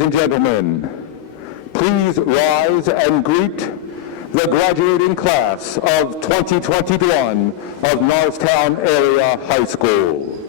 Ladies and gentlemen, please rise and greet the graduating class of 2021 of Norristown Area High School.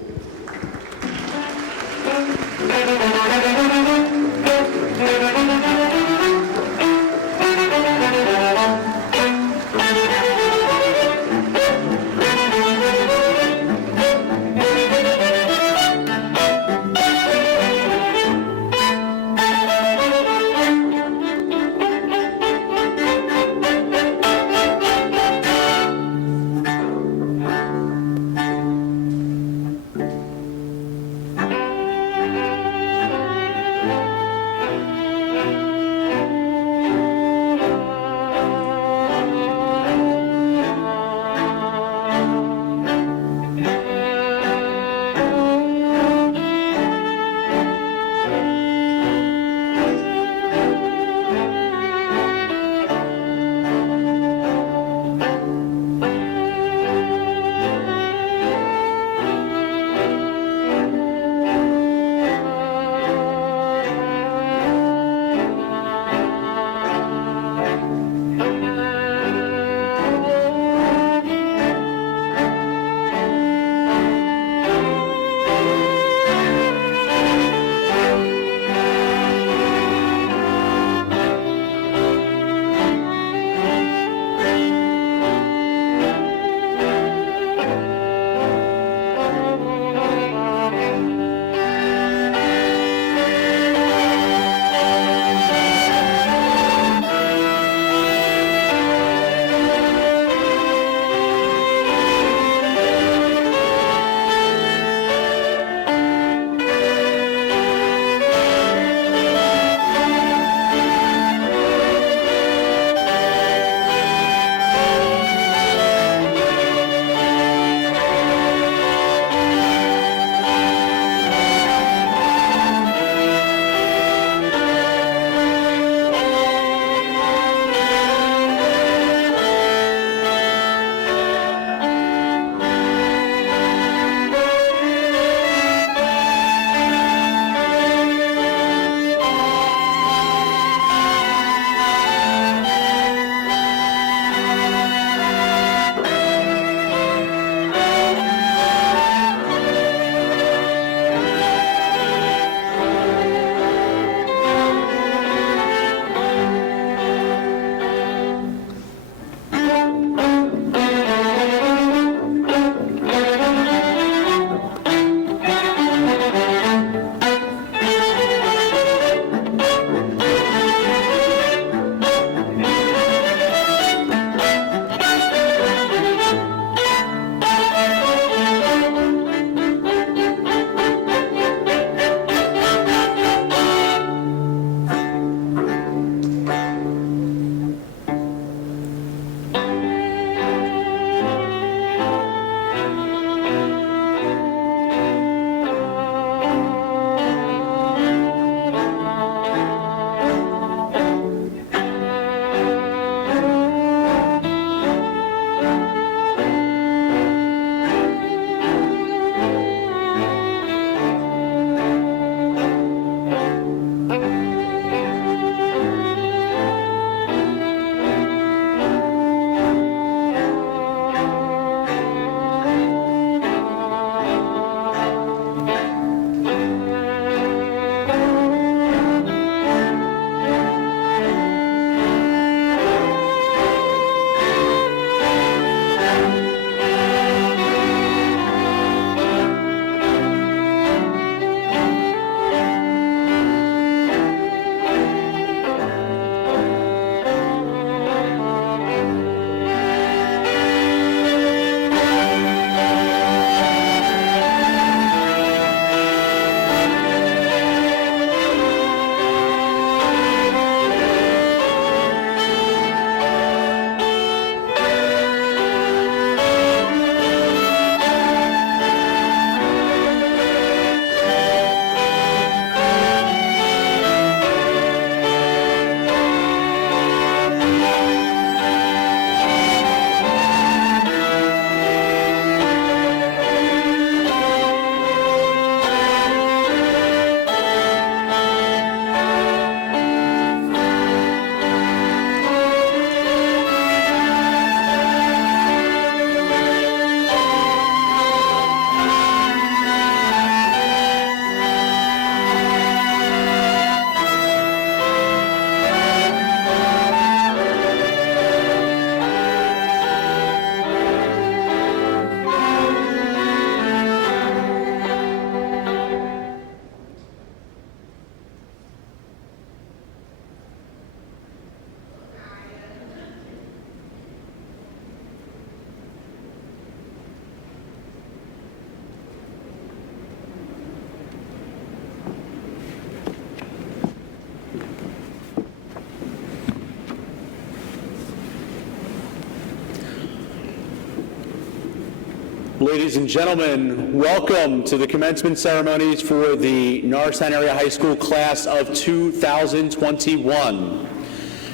Ladies and gentlemen, welcome to the commencement ceremonies for the Norristown Area High School class of 2021.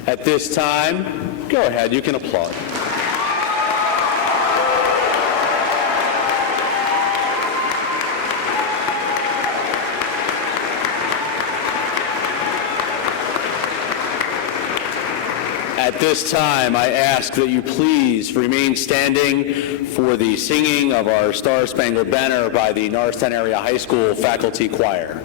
At this time, go ahead, you can applaud. At this time, I ask that you please remain standing for the singing of our Star-Spangled Banner by the Norristown Area High School Faculty Choir.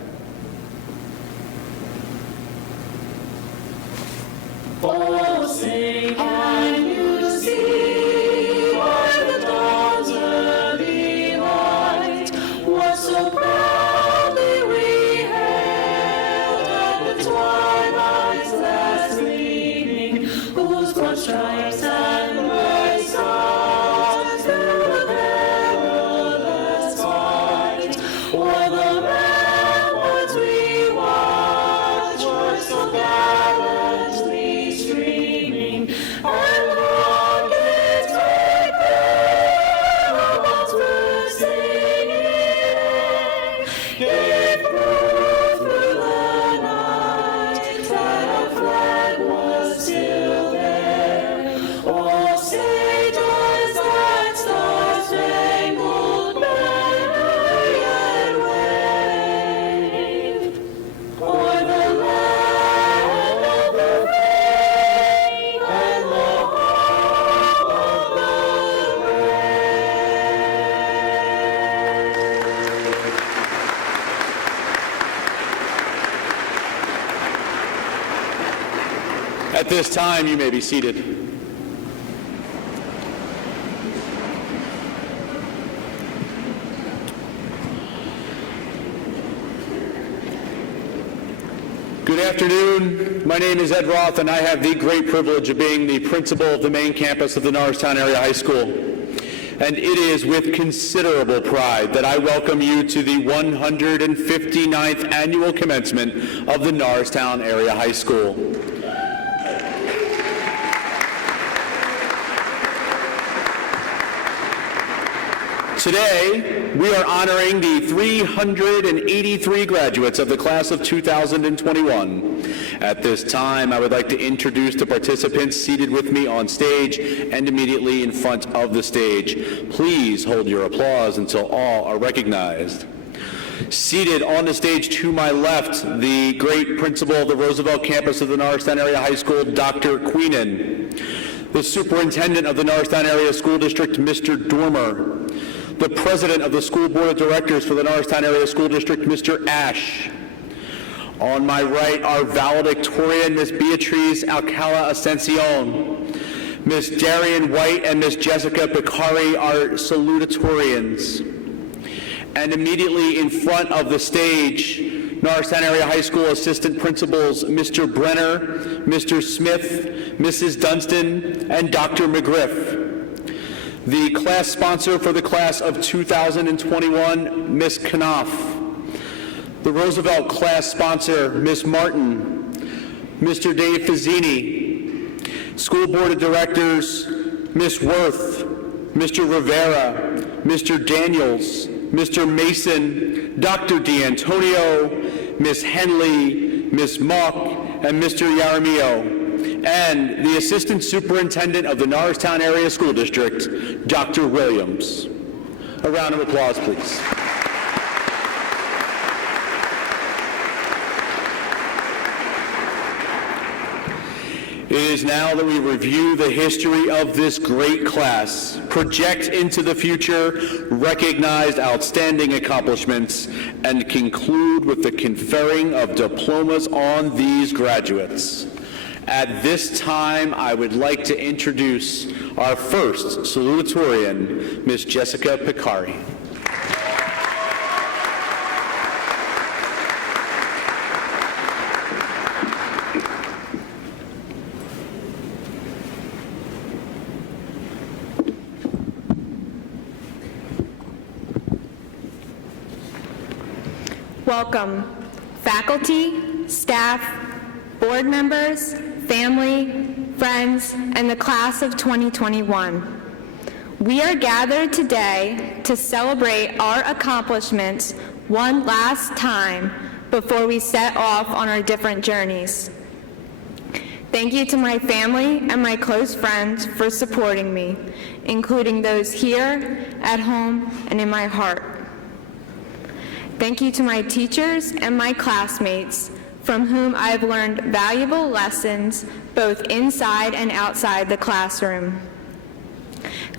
Oh, sing, can you see why the dawn's early light was so proudly we hailed at the twilight's last gleaming, whose broad stripes and bright stars through the perilous fight o'er the ramparts we watched were so gallantly streaming, and rockets right there above were singing, gave proof through the night that our flag was still there. Oh, say does that star-spangled banner yet wave o'er the land of the free and the home of the At this time, you may be seated. Good afternoon. My name is Ed Roth, and I have the great privilege of being the principal of the main campus of the Norristown Area High School. And it is with considerable pride that I welcome you to the 159th annual commencement of the Norristown Area High School. Today, we are honoring the 383 graduates of the class of 2021. At this time, I would like to introduce the participants seated with me on stage and immediately in front of the stage. Please hold your applause until all are recognized. Seated on the stage to my left, the great principal of the Roosevelt campus of the Norristown Area High School, Dr. Queenan. The superintendent of the Norristown Area School District, Mr. Dormer. The president of the school board of directors for the Norristown Area School District, Mr. Ash. On my right, our valedictorian, Ms. Beatriz Alcala Ascension. Ms. Darian White and Ms. Jessica Beccari are salutatorians. And immediately in front of the stage, Norristown Area High School assistant principals, Mr. Brenner, Mr. Smith, Mrs. Dunstan, and Dr. McGriff. The class sponsor for the class of 2021, Ms. Knopf. The Roosevelt class sponsor, Ms. Martin, Mr. Dave Fazzini. School Board of Directors, Ms. Worth, Mr. Rivera, Mr. Daniels, Mr. Mason, Dr. D'Antonio, Ms. Henley, Ms. Mock, and Mr. Yaramillo. And the Assistant Superintendent of the Norristown Area School District, Dr. Williams. A round of applause, please. It is now that we review the history of this great class, project into the future, recognize outstanding accomplishments, and conclude with the conferring of diplomas on these graduates. At this time, I would like to introduce our first salutatorian, Ms. Jessica Beccari. Welcome, faculty, staff, board members, family, friends, and the class of 2021. We are gathered today to celebrate our accomplishments one last time before we set off on our different journeys. Thank you to my family and my close friends for supporting me, including those here, at home, and in my heart. Thank you to my teachers and my classmates, from whom I have learned valuable lessons both inside and outside the classroom.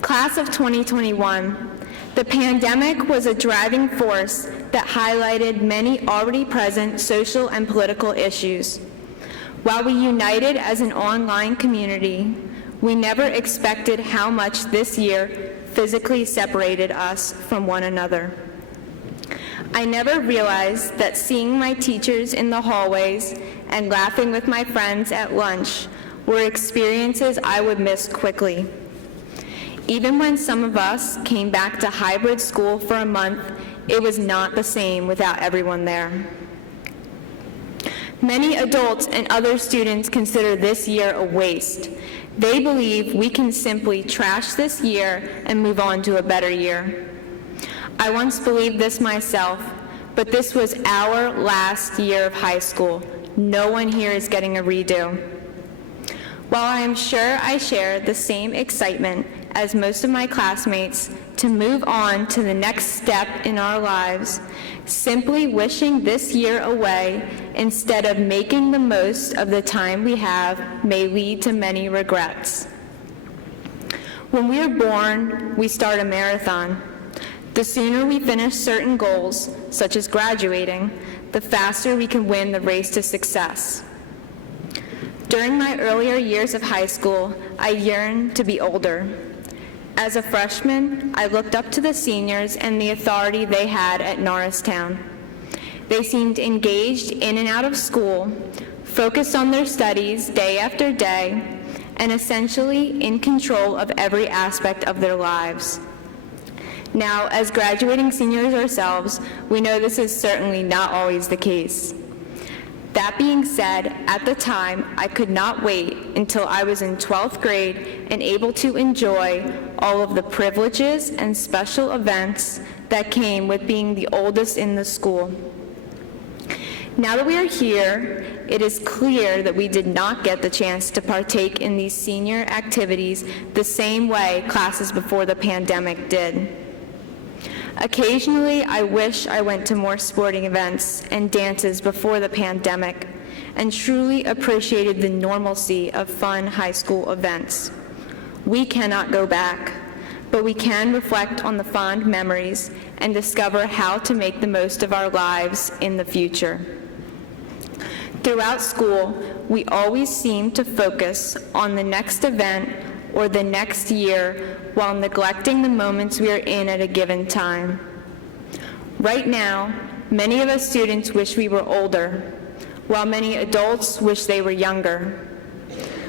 Class of 2021, the pandemic was a driving force that highlighted many already present social and political issues. While we united as an online community, we never expected how much this year physically separated us from one another. I never realized that seeing my teachers in the hallways and laughing with my friends at lunch were experiences I would miss quickly. Even when some of us came back to hybrid school for a month, it was not the same without everyone there. Many adults and other students consider this year a waste. They believe we can simply trash this year and move on to a better year. I once believed this myself, but this was our last year of high school. No one here is getting a redo. While I am sure I share the same excitement as most of my classmates to move on to the next step in our lives, simply wishing this year away instead of making the most of the time we have may lead to many regrets. When we are born, we start a marathon. The sooner we finish certain goals, such as graduating, the faster we can win the race to success. During my earlier years of high school, I yearned to be older. As a freshman, I looked up to the seniors and the authority they had at Norristown. They seemed engaged in and out of school, focused on their studies day after day, and essentially in control of every aspect of their lives. Now, as graduating seniors ourselves, we know this is certainly not always the case. That being said, at the time, I could not wait until I was in 12th grade and able to enjoy all of the privileges and special events that came with being the oldest in the school. Now that we are here, it is clear that we did not get the chance to partake in these senior activities the same way classes before the pandemic did. Occasionally, I wish I went to more sporting events and dances before the pandemic and truly appreciated the normalcy of fun high school events. We cannot go back, but we can reflect on the fond memories and discover how to make the most of our lives in the future. Throughout school, we always seem to focus on the next event or the next year while neglecting the moments we are in at a given time. Right now, many of us students wish we were older, while many adults wish they were younger.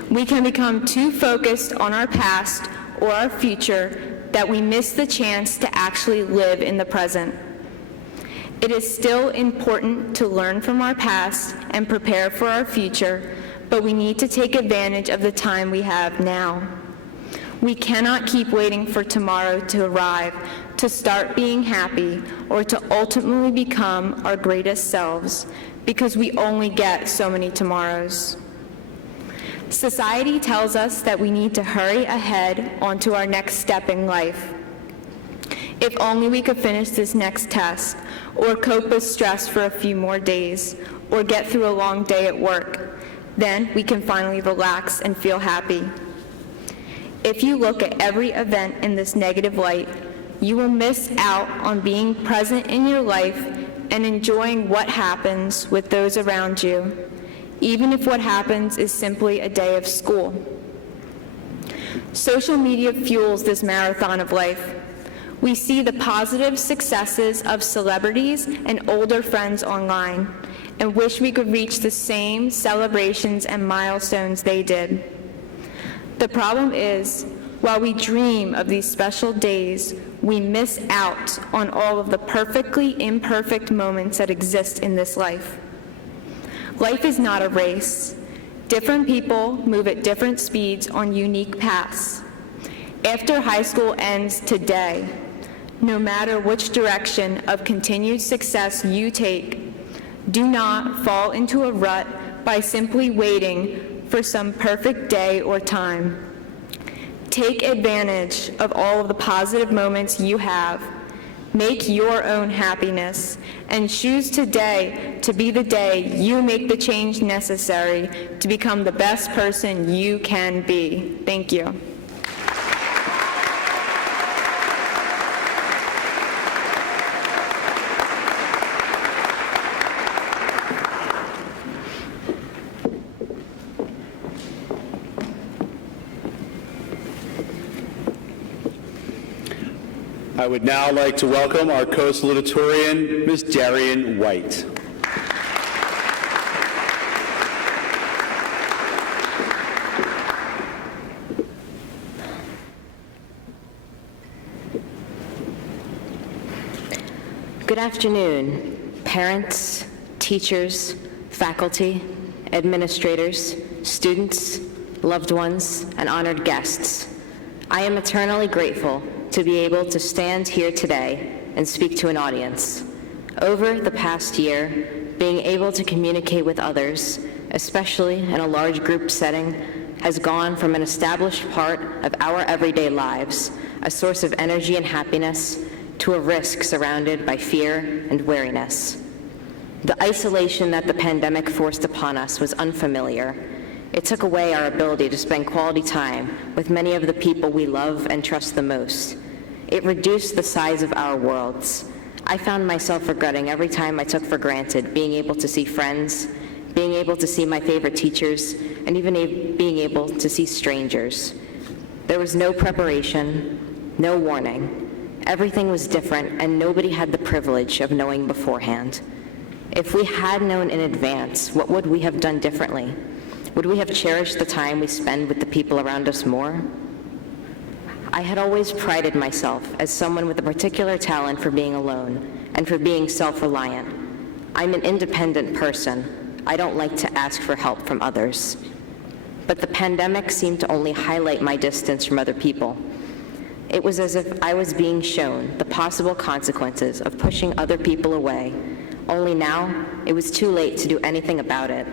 We can become too focused on our past or our future that we miss the chance to actually live in the present. It is still important to learn from our past and prepare for our future, but we need to take advantage of the time we have now. We cannot keep waiting for tomorrow to arrive, to start being happy, or to ultimately become our greatest selves, because we only get so many tomorrows. Society tells us that we need to hurry ahead onto our next step in life. If only we could finish this next test, or cope with stress for a few more days, or get through a long day at work, then we can finally relax and feel happy. If you look at every event in this negative light, you will miss out on being present in your life and enjoying what happens with those around you, even if what happens is simply a day of school. Social media fuels this marathon of life. We see the positive successes of celebrities and older friends online and wish we could reach the same celebrations and milestones they did. The problem is, while we dream of these special days, we miss out on all of the perfectly imperfect moments that exist in this life. Life is not a race. Different people move at different speeds on unique paths. After high school ends today, no matter which direction of continued success you take, do not fall into a rut by simply waiting for some perfect day or time. Take advantage of all of the positive moments you have. Make your own happiness, and choose today to be the day you make the change necessary to become the best person you can be. Thank you. I would now like to welcome our co-salutatorian, Ms. Darian White. Good afternoon, parents, teachers, faculty, administrators, students, loved ones, and honored guests. I am eternally grateful to be able to stand here today and speak to an audience. Over the past year, being able to communicate with others, especially in a large group setting, has gone from an established part of our everyday lives, a source of energy and happiness, to a risk surrounded by fear and wariness. The isolation that the pandemic forced upon us was unfamiliar. It took away our ability to spend quality time with many of the people we love and trust the most. It reduced the size of our worlds. I found myself regretting every time I took for granted being able to see friends, being able to see my favorite teachers, and even being able to see strangers. There was no preparation, no warning. Everything was different, and nobody had the privilege of knowing beforehand. If we had known in advance, what would we have done differently? Would we have cherished the time we spend with the people around us more? I had always prided myself as someone with a particular talent for being alone and for being self-reliant. I'm an independent person. I don't like to ask for help from others. But the pandemic seemed to only highlight my distance from other people. It was as if I was being shown the possible consequences of pushing other people away, only now it was too late to do anything about it.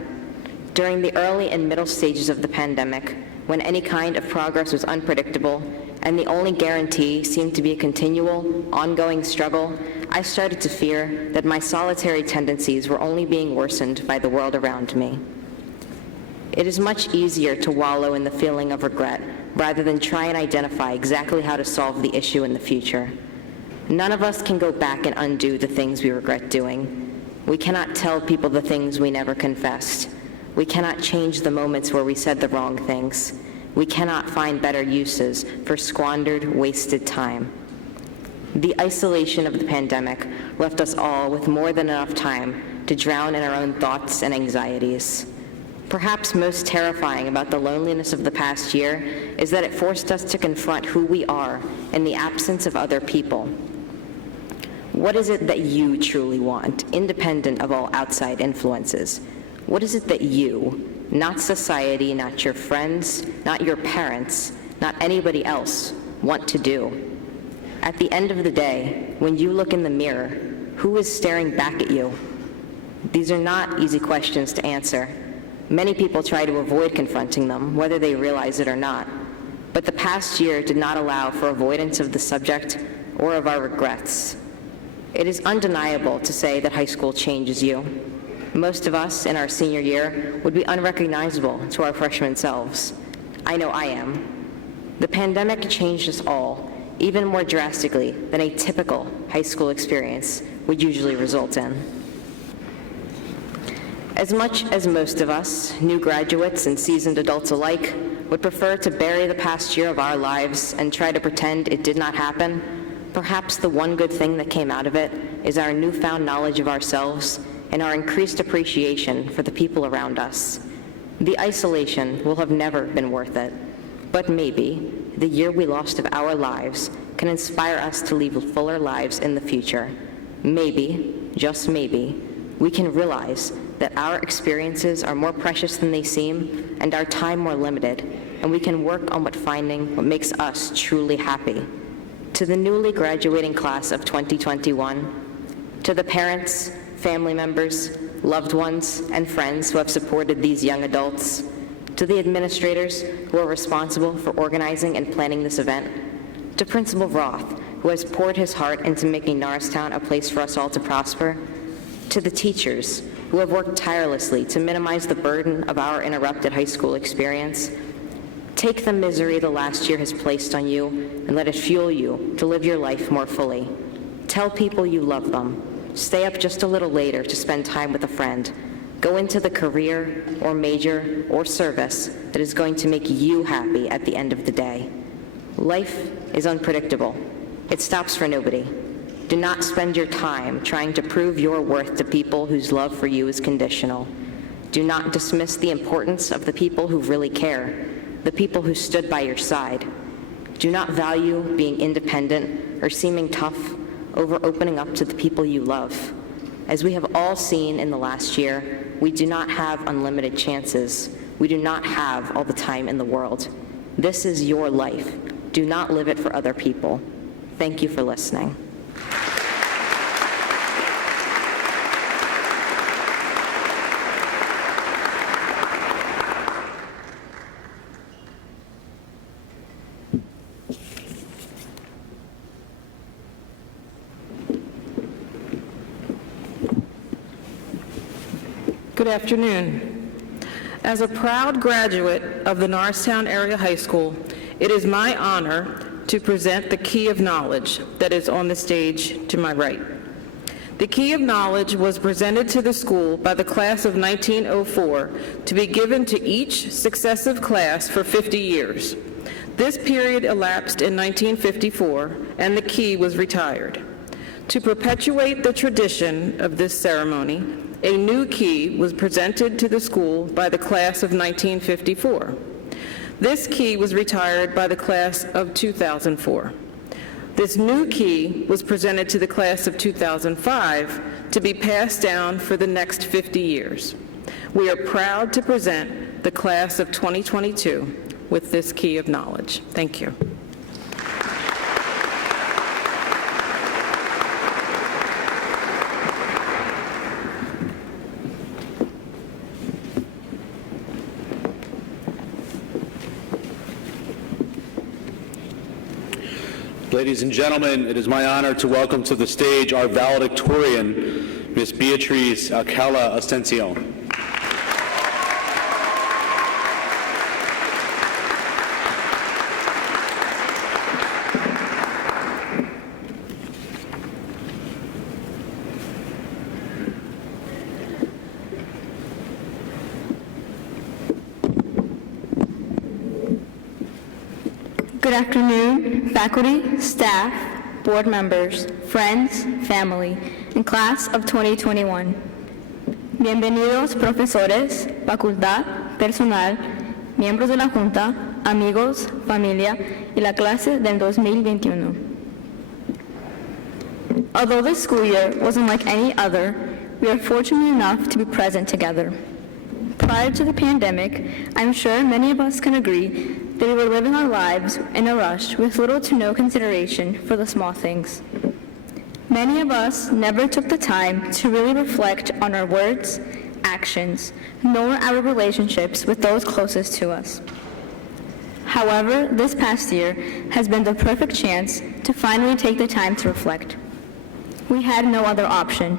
During the early and middle stages of the pandemic, when any kind of progress was unpredictable, and the only guarantee seemed to be a continual, ongoing struggle, I started to fear that my solitary tendencies were only being worsened by the world around me. It is much easier to wallow in the feeling of regret rather than try and identify exactly how to solve the issue in the future. None of us can go back and undo the things we regret doing. We cannot tell people the things we never confessed. We cannot change the moments where we said the wrong things. We cannot find better uses for squandered, wasted time. The isolation of the pandemic left us all with more than enough time to drown in our own thoughts and anxieties. Perhaps most terrifying about the loneliness of the past year is that it forced us to confront who we are in the absence of other people. What is it that you truly want, independent of all outside influences? What is it that you, not society, not your friends, not your parents, not anybody else, want to do? At the end of the day, when you look in the mirror, who is staring back at you? These are not easy questions to answer. Many people try to avoid confronting them, whether they realize it or not. But the past year did not allow for avoidance of the subject or of our regrets. It is undeniable to say that high school changes you. Most of us in our senior year would be unrecognizable to our freshman selves. I know I am. The pandemic changed us all, even more drastically than a typical high school experience would usually result in. As much as most of us, new graduates and seasoned adults alike, would prefer to bury the past year of our lives and try to pretend it did not happen, perhaps the one good thing that came out of it is our newfound knowledge of ourselves and our increased appreciation for the people around us. The isolation will have never been worth it, but maybe the year we lost of our lives can inspire us to live fuller lives in the future. Maybe, just maybe, we can realize that our experiences are more precious than they seem and our time more limited. and we can work on finding what makes us truly happy. To the newly graduating class of 2021, to the parents, family members, loved ones, and friends who have supported these young adults, to the administrators who are responsible for organizing and planning this event, to Principal Roth, who has poured his heart into making Norristown a place for us all to prosper, to the teachers who have worked tirelessly to minimize the burden of our interrupted high school experience. Take the misery the last year has placed on you and let it fuel you to live your life more fully. Tell people you love them. Stay up just a little later to spend time with a friend. Go into the career or major or service that is going to make you happy at the end of the day. Life is unpredictable. It stops for nobody. Do not spend your time trying to prove your worth to people whose love for you is conditional. Do not dismiss the importance of the people who really care, the people who stood by your side. Do not value being independent or seeming tough over opening up to the people you love. As we have all seen in the last year, we do not have unlimited chances. We do not have all the time in the world. This is your life. Do not live it for other people. Thank you for listening. Good afternoon. As a proud graduate of the Norristown Area High School, it is my honor to present the Key of Knowledge that is on the stage to my right. The Key of Knowledge was presented to the school by the class of 1904 to be given to each successive class for 50 years. This period elapsed in 1954, and the key was retired. To perpetuate the tradition of this ceremony, a new key was presented to the school by the class of 1954. This key was retired by the class of 2004. This new key was presented to the class of 2005 to be passed down for the next 50 years. We are proud to present the class of 2022 with this Key of Knowledge. Thank you. Ladies and gentlemen, it is my honor to welcome to the stage our valedictorian, Miss Beatriz Alcala Ascension. Good afternoon, faculty, staff, board members, friends, family, and class of 2021. Bienvenidos, profesores, facultad, personal, miembros de la Junta, amigos, familia, y la clase del 2021. Although this school year wasn't like any other, we are fortunate enough to be present together. Prior to the pandemic, I'm sure many of us can agree that we were living our lives in a rush with little to no consideration for the small things. Many of us never took the time to really reflect on our words, actions, nor our relationships with those closest to us. However, this past year has been the perfect chance to finally take the time to reflect. We had no other option.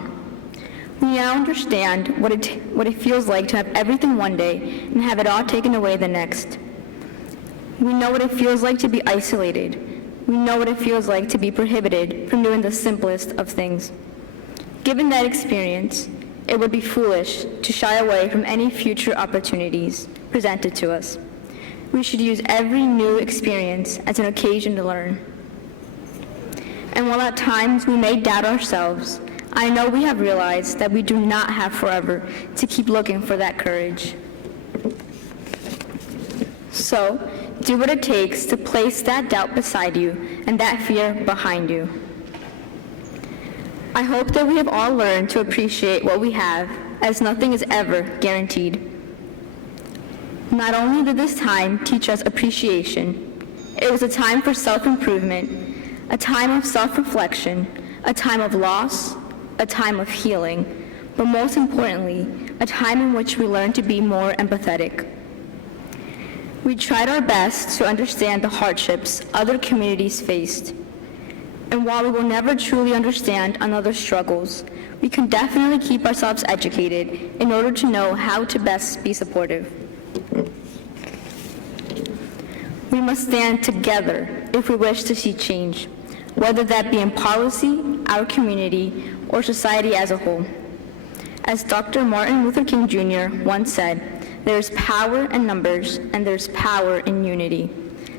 We now understand what it feels like to have everything one day and have it all taken away the next. We know what it feels like to be isolated. We know what it feels like to be prohibited from doing the simplest of things. Given that experience, it would be foolish to shy away from any future opportunities presented to us. We should use every new experience as an occasion to learn. And while at times we may doubt ourselves, I know we have realized that we do not have forever to keep looking for that courage. So, do what it takes to place that doubt beside you and that fear behind you. I hope that we have all learned to appreciate what we have, as nothing is ever guaranteed. Not only did this time teach us appreciation, it was a time for self-improvement, a time of self-reflection, a time of loss, a time of healing, but most importantly, a time in which we learned to be more empathetic. We tried our best to understand the hardships other communities faced. And while we will never truly understand another's struggles, we can definitely keep ourselves educated in order to know how to best be supportive. We must stand together if we wish to see change, whether that be in policy, our community, or society as a whole. As Dr. Martin Luther King Jr. once said, "There's power in numbers and there's power in unity."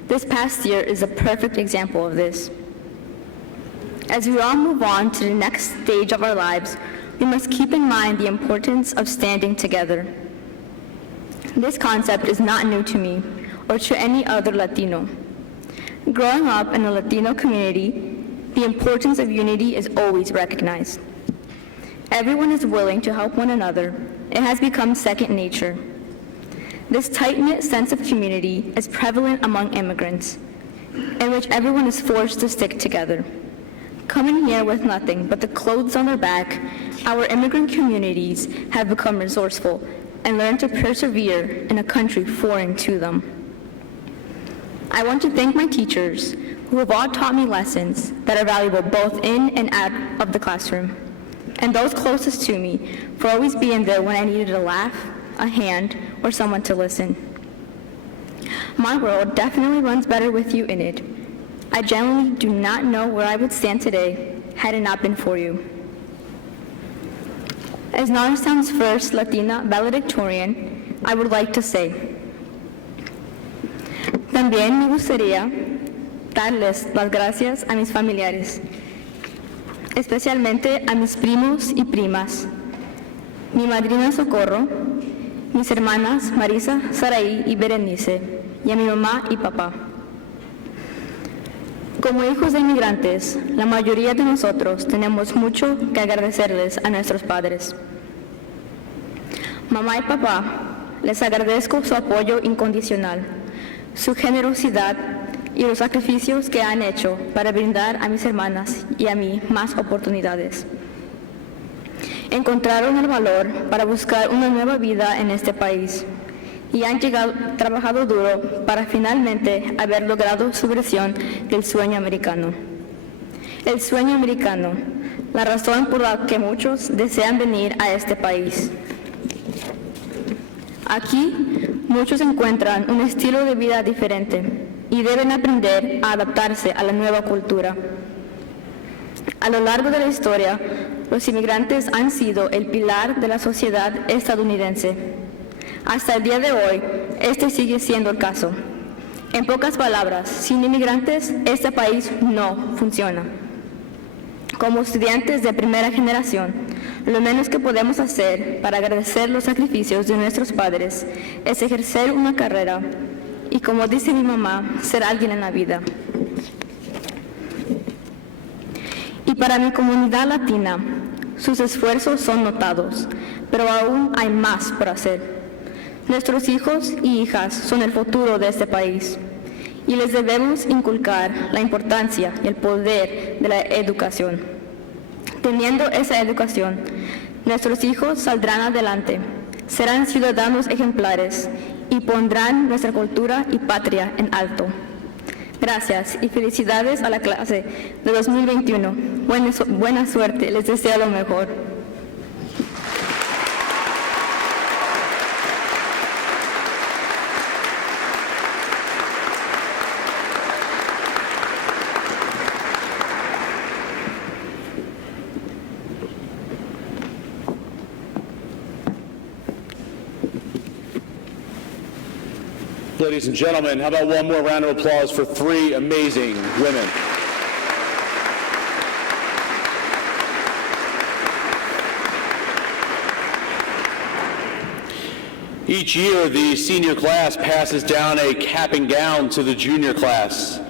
This past year is a perfect example of this. As we all move on to the next stage of our lives, we must keep in mind the importance of standing together. This concept is not new to me or to any other Latino. Growing up in a Latino community, the importance of unity is always recognized. Everyone is willing to help one another. It has become second nature. This tight-knit sense of community is prevalent among immigrants, in which everyone is forced to stick together. Coming here with nothing but the clothes on their back, our immigrant communities have become resourceful and learned to persevere in a country foreign to them. I want to thank my teachers who have all taught me lessons that are valuable both in and out of the classroom, and those closest to me for always being there when I needed a laugh, a hand, or someone to listen. My world definitely runs better with you in it. I genuinely do not know where I would stand today had it not been for you. As Norristown's first Latina valedictorian, I would like to say, también me gustaría darles las gracias a mis familiares, especialmente a mis primos y primas, mi madrina Socorro, mis hermanas Marisa, Saraí y Berenice, y a mi mamá y papá. Como hijos de inmigrantes, la mayoría de nosotros tenemos mucho que agradecerles a nuestros padres. Mamá y papá, les agradezco su apoyo incondicional, su generosidad y los sacrificios que han hecho para brindar a mis hermanas y a mí más oportunidades. Encontraron el valor para buscar una nueva vida en este país y han trabajado duro para finalmente haber logrado su versión del sueño americano. El sueño americano, la razón por la que muchos desean venir a este país. Aquí, muchos encuentran un estilo de vida diferente y deben aprender a adaptarse a la nueva cultura. A lo largo de la historia, los inmigrantes han sido el pilar de la sociedad estadounidense. Hasta el día de hoy, este sigue siendo el caso. En pocas palabras, sin inmigrantes, este país no funciona. Como estudiantes de primera generación, lo menos que podemos hacer para agradecer los sacrificios de nuestros padres es ejercer una carrera y, como dice mi mamá, ser alguien en la vida. Y para mi comunidad latina, sus esfuerzos son notados, pero aún hay más por hacer. Nuestros hijos y hijas son el futuro de este país y les debemos inculcar la importancia y el poder de la educación. Teniendo esa educación, nuestros hijos saldrán adelante, serán ciudadanos ejemplares y pondrán nuestra cultura y patria en alto. Gracias y felicidades a la clase de 2021. Buena suerte, les deseo lo mejor. Ladies and gentlemen, how about one more round of applause for three amazing women? Each year, the senior class passes down a cap and gown to the junior class.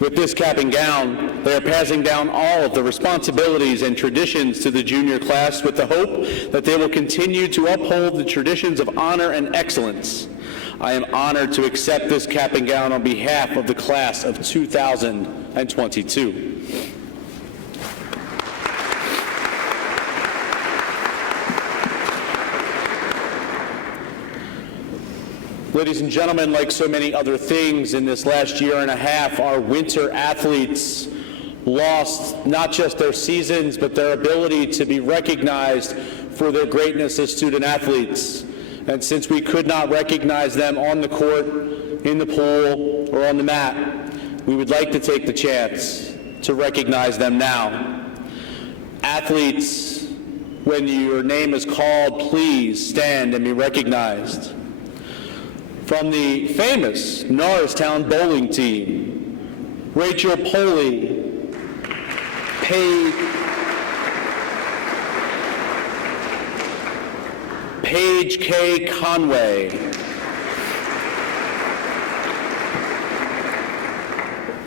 With this cap and gown, they are passing down all of the responsibilities and traditions to the junior class with the hope that they will continue to uphold the traditions of honor and excellence. I am honored to accept this cap and gown on behalf of the class of 2022. Ladies and gentlemen, like so many other things in this last year and a half, our winter athletes lost not just their seasons, but their ability to be recognized for their greatness as student athletes. And since we could not recognize them on the court, in the pool, or on the mat, we would like to take the chance to recognize them now. Athletes, when your name is called, please stand and be recognized. From the famous Norristown bowling team, Rachel Poley, Paige K. Conway,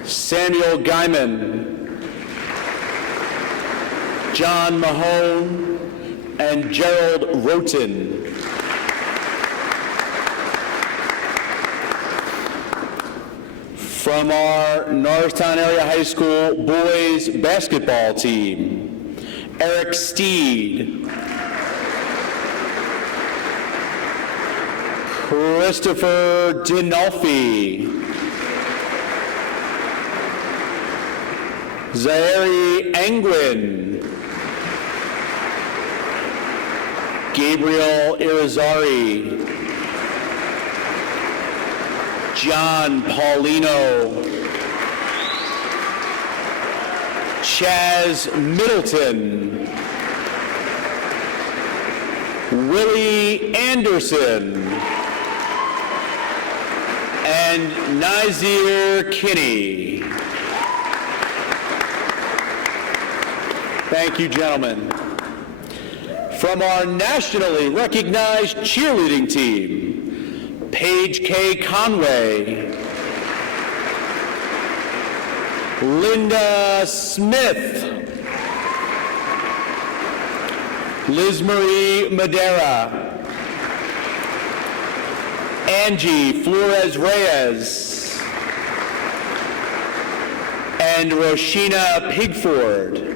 Samuel Guyman, John Mahone, and Gerald Roten. From our Norristown Area High School boys basketball team, Eric Steed, Christopher Dinolfi, Zaire Angwin, Gabriel Irizarry, John Paulino, Chaz Middleton, Willie Anderson, and Nazir Kinney. Thank you, gentlemen. From our nationally recognized cheerleading team, Paige K. Conway, Linda Smith, Liz Marie Madera, Angie Flores Reyes, and Roshina Pigford.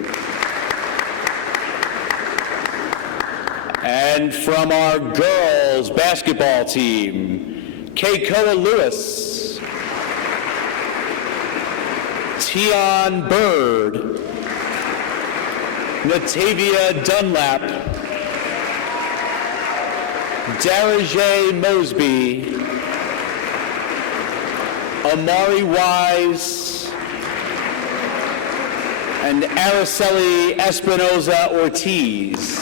And from our girls basketball team, Keikoa Lewis, Tion Bird, Natavia Dunlap, Darajay Mosby, Amari Wise, and Araceli Espinoza Ortiz.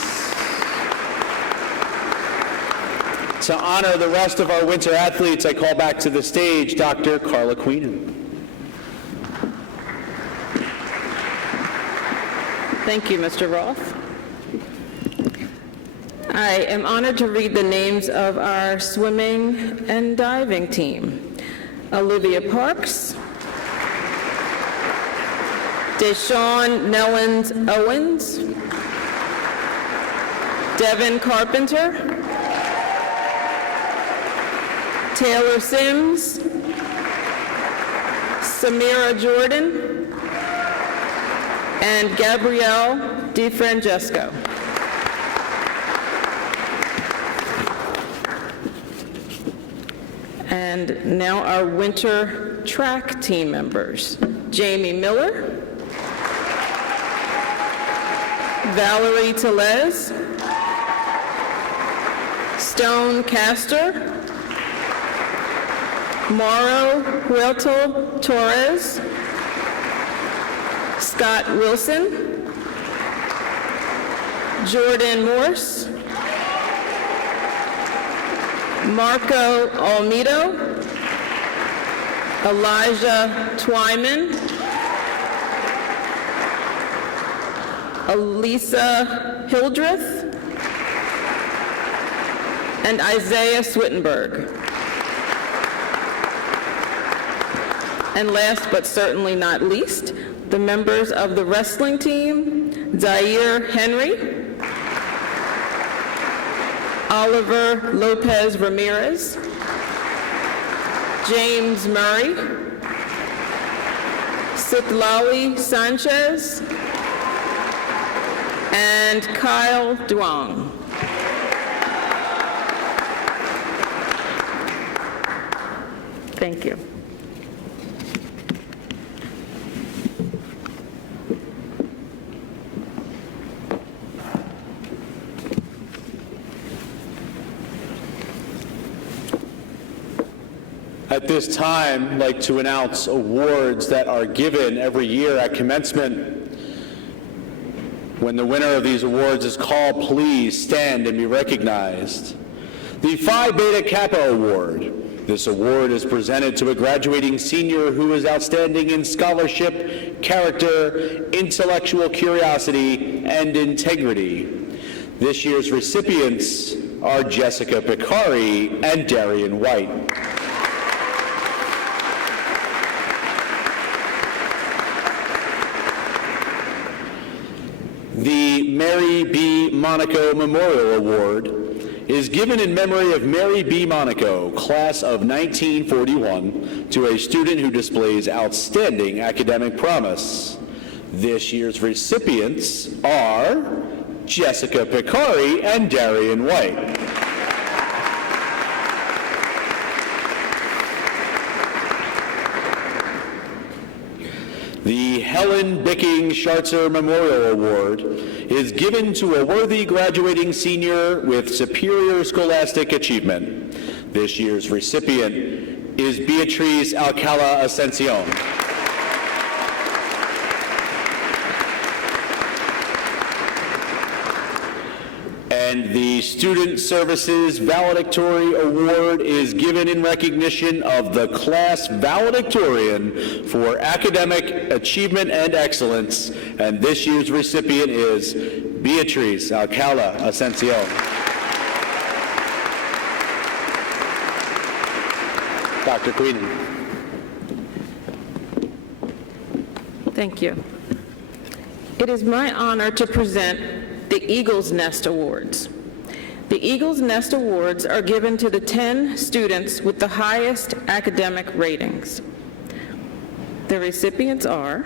To honor the rest of our winter athletes, I call back to the stage Dr. Carla Queenan. Thank you, Mr. Roth. I am honored to read the names of our swimming and diving team. Olivia Parks, Deshawn Nellens Owens, Devin Carpenter, Taylor Sims, Samira Jordan, and Gabrielle DiFrancesco. And now our winter track team members. Jamie Miller, Valerie Telez, Stone Castor, Mauro Huerto Torres, Scott Wilson, Jordan Morse, Marco Almedo, Elijah Twyman, Elisa Hildreth, and Isaiah Swittenberg. And last but certainly not least, the members of the wrestling team, Zaire Henry, Oliver Lopez Ramirez, James Murray, Sitlawi Sanchez, and Kyle Duong. Thank you. At this time, I'd like to announce awards that are given every year at commencement. When the winner of these awards is called, please stand and be recognized. The Phi Beta Kappa Award. This award is presented to a graduating senior who is outstanding in scholarship, character, intellectual curiosity, and integrity. This year's recipients are Jessica Picari and Darian White. The Mary B. Monaco Memorial Award is given in memory of Mary B. Monaco, class of 1941, to a student who displays outstanding academic promise. This year's recipients are Jessica Picari and Darian White. The Helen Bicking Schartzer Memorial Award is given to a worthy graduating senior with superior scholastic achievement. This year's recipient is Beatriz Alcala Ascension. And the Student Services Valedictory Award is given in recognition of the class valedictorian for academic achievement and excellence. And this year's recipient is Beatriz Alcala Ascension. Dr. Queenan. Thank you. It is my honor to present the Eagle's Nest Awards. The Eagle's Nest Awards are given to the 10 students with the highest academic ratings. The recipients are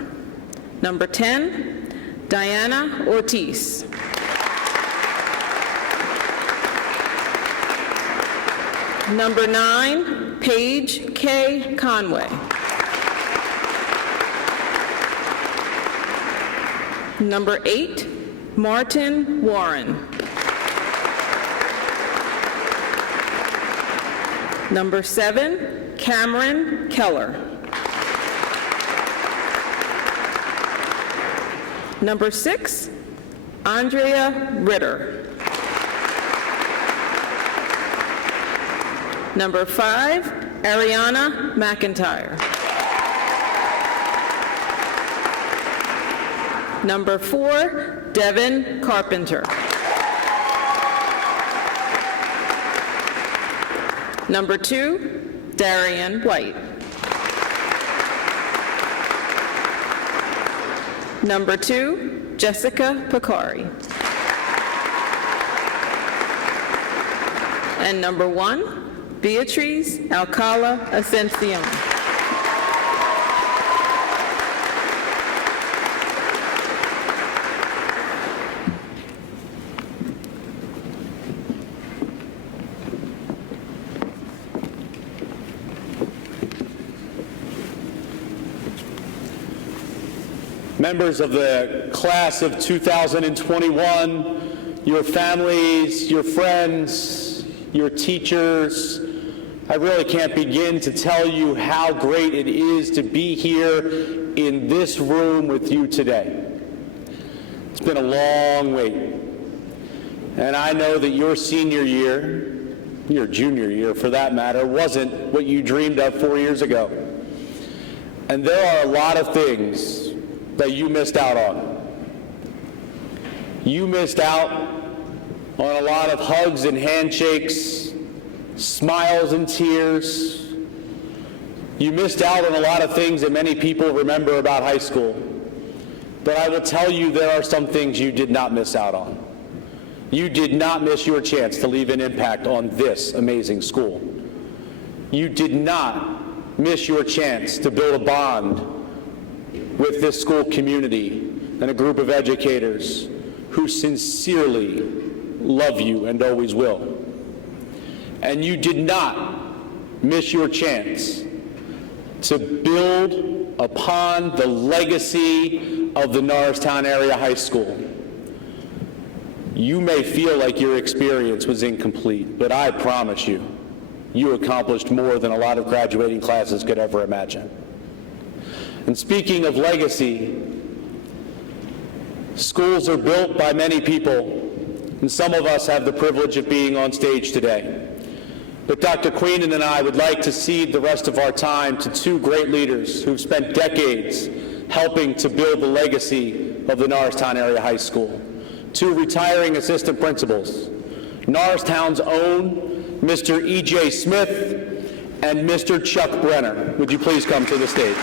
number 10, Diana Ortiz. Number 9, Paige K. Conway. Number 8, Martin Warren. Number 7, Cameron Keller. Number 6, Andrea Ritter. Number 5, Ariana McIntyre. Number 4, Devin Carpenter. Number 2, Darian White. Number 2, Jessica Picari. And number 1, Beatriz Alcala Ascension. Members of the class of 2021, your families, your friends, your teachers, I really can't begin to tell you how great it is to be here in this room with you today. It's been a long wait. And I know that your senior year, your junior year for that matter, wasn't what you dreamed of 4 years ago. And there are a lot of things that you missed out on. You missed out on a lot of hugs and handshakes, smiles and tears. You missed out on a lot of things that many people remember about high school. But I will tell you, there are some things you did not miss out on. You did not miss your chance to leave an impact on this amazing school. You did not miss your chance to build a bond with this school community and a group of educators who sincerely love you and always will. And you did not miss your chance to build upon the legacy of the Norristown Area High School. You may feel like your experience was incomplete, but I promise you, you accomplished more than a lot of graduating classes could ever imagine. And speaking of legacy, schools are built by many people, and some of us have the privilege of being on stage today. But Dr. Queenan and I would like to cede the rest of our time to two great leaders who've spent decades helping to build the legacy of the Norristown Area High School. Two retiring assistant principals, Norristown's own Mr. E.J. Smith and Mr. Chuck Brenner. Would you please come to the stage?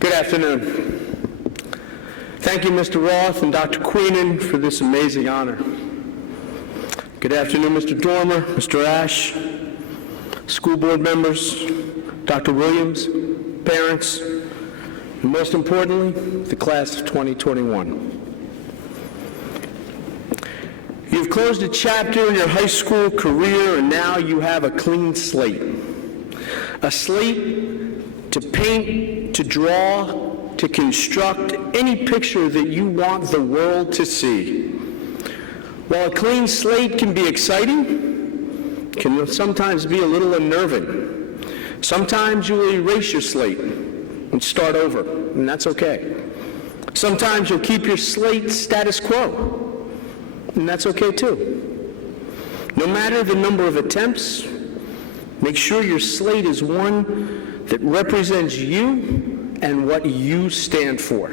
Good afternoon. Thank you, Mr. Roth and Dr. Queenan, for this amazing honor. Good afternoon, Mr. Dormer, Mr. Ash, school board members, Dr. Williams, parents, and most importantly, the class of 2021. You've closed a chapter in your high school career, and now you have a clean slate. A slate to paint, to draw, to construct any picture that you want the world to see. While a clean slate can be exciting, it can sometimes be a little unnerving. Sometimes you will erase your slate and start over, and that's okay. Sometimes you'll keep your slate status quo, and that's okay too. No matter the number of attempts, make sure your slate is one that represents you and what you stand for.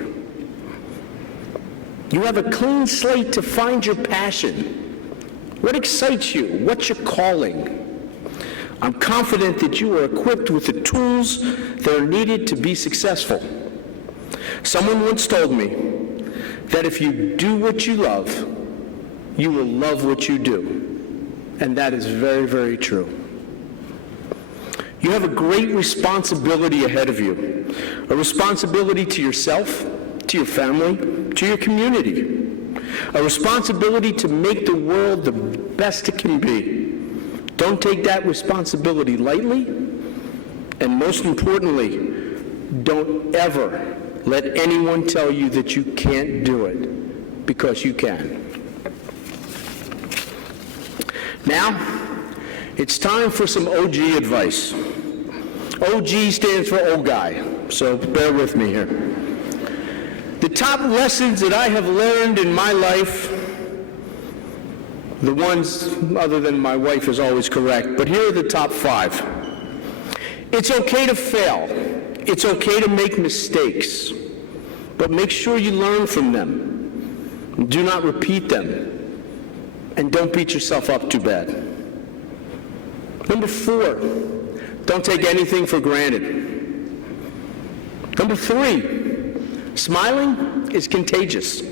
You have a clean slate to find your passion. What excites you? What's your calling? I'm confident that you are equipped with the tools that are needed to be successful. Someone once told me that if you do what you love, you will love what you do. And that is very, very true. You have a great responsibility ahead of you, a responsibility to yourself, to your family, to your community, a responsibility to make the world the best it can be. Don't take that responsibility lightly, and most importantly, don't ever let anyone tell you that you can't do it, because you can. Now, it's time for some OG advice. OG stands for old guy, so bear with me here. The top lessons that I have learned in my life, the ones other than my wife is always correct, but here are the top 5. It's okay to fail. It's okay to make mistakes, but make sure you learn from them. Do not repeat them, and don't beat yourself up too bad. Number 4, don't take anything for granted. Number 3, smiling is contagious.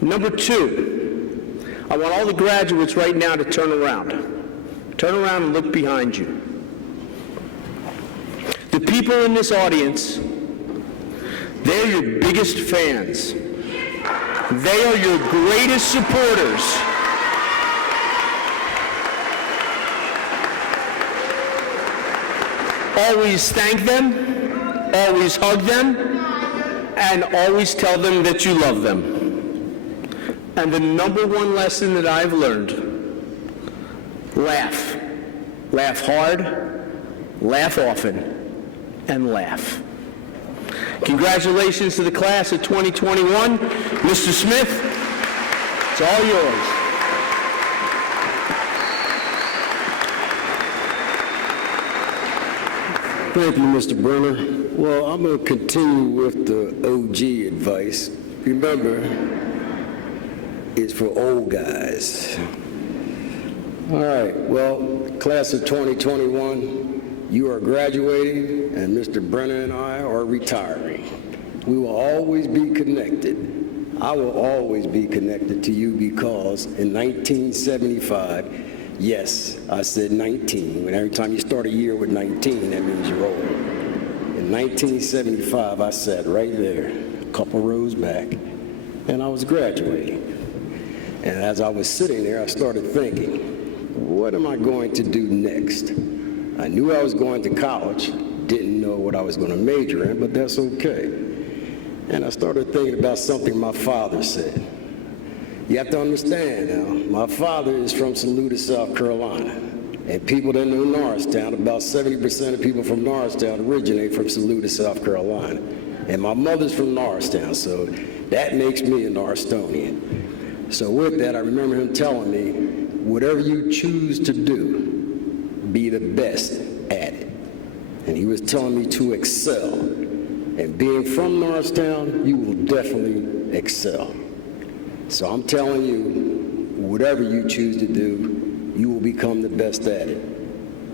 Number 2, I want all the graduates right now to turn around. Turn around and look behind you. The people in this audience, they're your biggest fans. They are your greatest supporters. Always thank them, always hug them, and always tell them that you love them. And the number 1 lesson that I've learned, laugh. Laugh hard, laugh often, and laugh. Congratulations to the class of 2021. Mr. Smith, it's all yours. Thank you, Mr. Brenner. Well, I'm going to continue with the OG advice. Remember, it's for old guys. All right, well, class of 2021, you are graduating, and Mr. Brenner and I are retiring. We will always be connected. I will always be connected to you because in 1975, yes, I said 19. When every time you start a year with 19, that means you're old. In 1975, I sat right there, a couple rows back, and I was graduating. And as I was sitting there, I started thinking, what am I going to do next? I knew I was going to college, didn't know what I was going to major in, but that's okay. And I started thinking about something my father said. You have to understand now, my father is from Saluda, South Carolina. And people that know Norristown, about 70% of people from Norristown originate from Saluda, South Carolina. And my mother's from Norristown, so that makes me a Norristonian. So with that, I remember him telling me, whatever you choose to do, be the best at it. And he was telling me to excel. And being from Norristown, you will definitely excel. So I'm telling you, whatever you choose to do, you will become the best at it.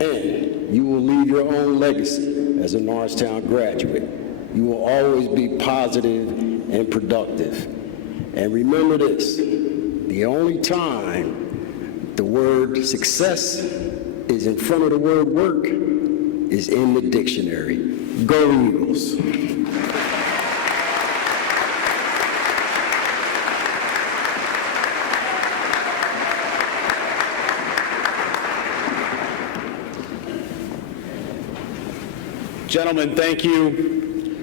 And you will leave your own legacy as a Norristown graduate. You will always be positive and productive. And remember this, the only time the word success is in front of the word work is in the dictionary. Go Eagles. Gentlemen, thank you.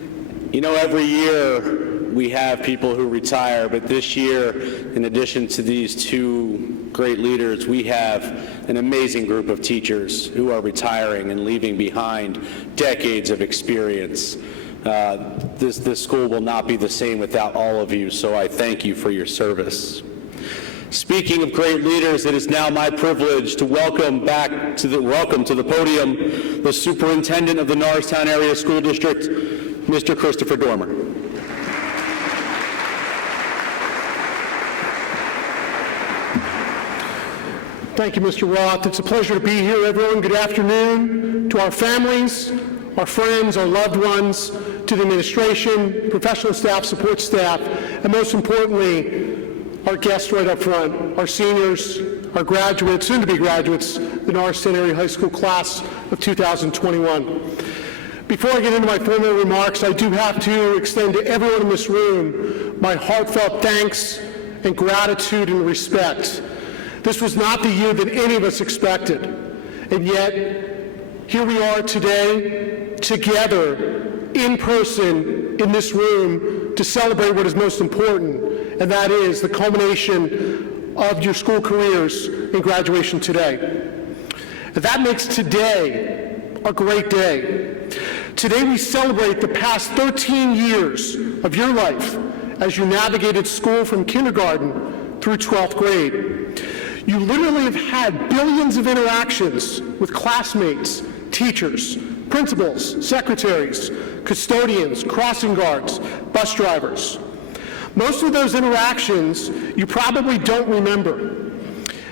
You know, every year we have people who retire, but this year, in addition to these two great leaders, we have an amazing group of teachers who are retiring and leaving behind decades of experience. This school will not be the same without all of you, so I thank you for your service. Speaking of great leaders, it is now my privilege to welcome to the podium the Superintendent of the Norristown Area School District, Mr. Christopher Dormer. Thank you, Mr. Roth. It's a pleasure to be here, everyone. Good afternoon to our families, our friends, our loved ones, to the administration, professional staff, support staff, and most importantly, our guests right up front, our seniors, our graduates, soon-to-be graduates, the Norristown Area High School class of 2021. Before I get into my formal remarks, I do have to extend to everyone in this room my heartfelt thanks and gratitude and respect. This was not the year that any of us expected, and yet here we are today, together, in person, in this room, to celebrate what is most important, and that is the culmination of your school careers and graduation today. And that makes today a great day. Today we celebrate the past 13 years of your life as you navigated school from kindergarten through 12th grade. You literally have had billions of interactions with classmates, teachers, principals, secretaries, custodians, crossing guards, bus drivers. Most of those interactions you probably don't remember.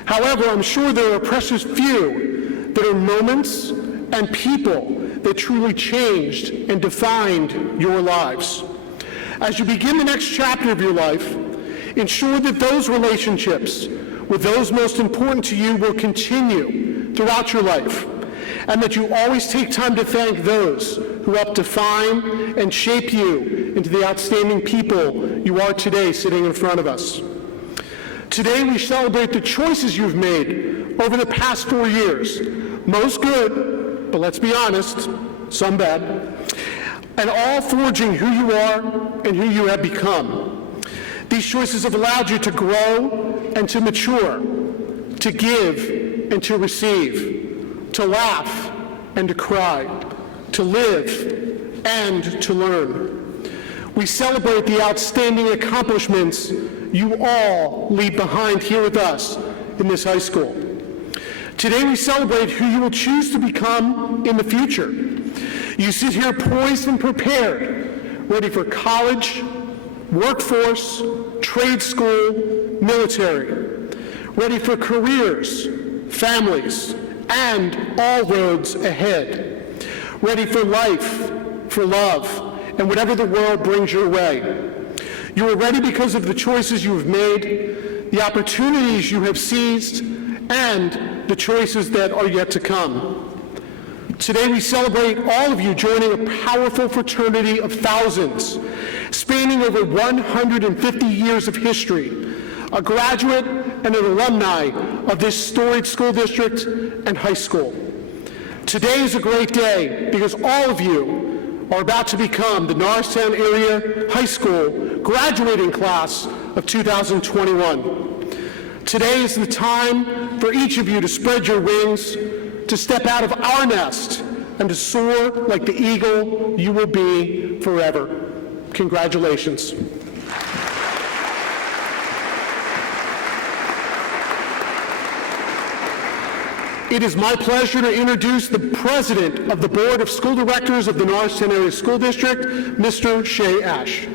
However, I'm sure there are a precious few that are moments and people that truly changed and defined your lives. As you begin the next chapter of your life, ensure that those relationships with those most important to you will continue throughout your life, and that you always take time to thank those who helped define and shape you into the outstanding people you are today sitting in front of us. Today we celebrate the choices you've made over the past 4 years, most good, but let's be honest, some bad, and all forging who you are and who you have become. These choices have allowed you to grow and to mature, to give and to receive, to laugh and to cry, to live and to learn. We celebrate the outstanding accomplishments you all leave behind here with us in this high school. Today we celebrate who you will choose to become in the future. You sit here poised and prepared, ready for college, workforce, trade school, military, ready for careers, families, and all roads ahead, ready for life, for love, and whatever the world brings your way. You are ready because of the choices you have made, the opportunities you have seized, and the choices that are yet to come. Today we celebrate all of you joining a powerful fraternity of thousands, spanning over 150 years of history, a graduate and an alumni of this storied school district and high school. Today is a great day because all of you are about to become the Norristown Area High School graduating class of 2021. Today is the time for each of you to spread your wings, to step out of our nest, and to soar like the eagle you will be forever. Congratulations. It is my pleasure to introduce the President of the Board of School Directors of the Norristown Area School District, Mr. Shay Ash.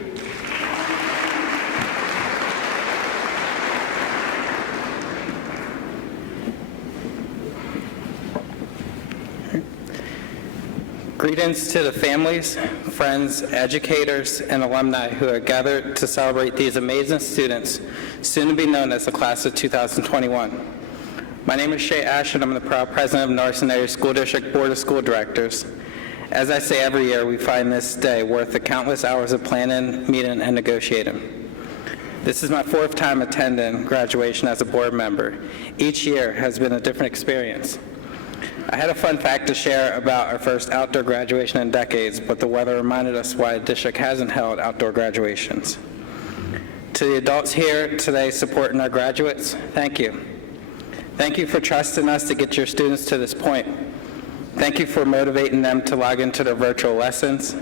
Greetings to the families, friends, educators, and alumni who are gathered to celebrate these amazing students, soon to be known as the class of 2021. My name is Shay Ash, and I'm the proud president of Norristown Area School District Board of School Directors. As I say every year, we find this day worth the countless hours of planning, meeting, and negotiating. This is my fourth time attending graduation as a board member. Each year has been a different experience. I had a fun fact to share about our first outdoor graduation in decades, but the weather reminded us why the district hasn't held outdoor graduations. To the adults here today supporting our graduates, thank you. Thank you for trusting us to get your students to this point. Thank you for motivating them to log into their virtual lessons.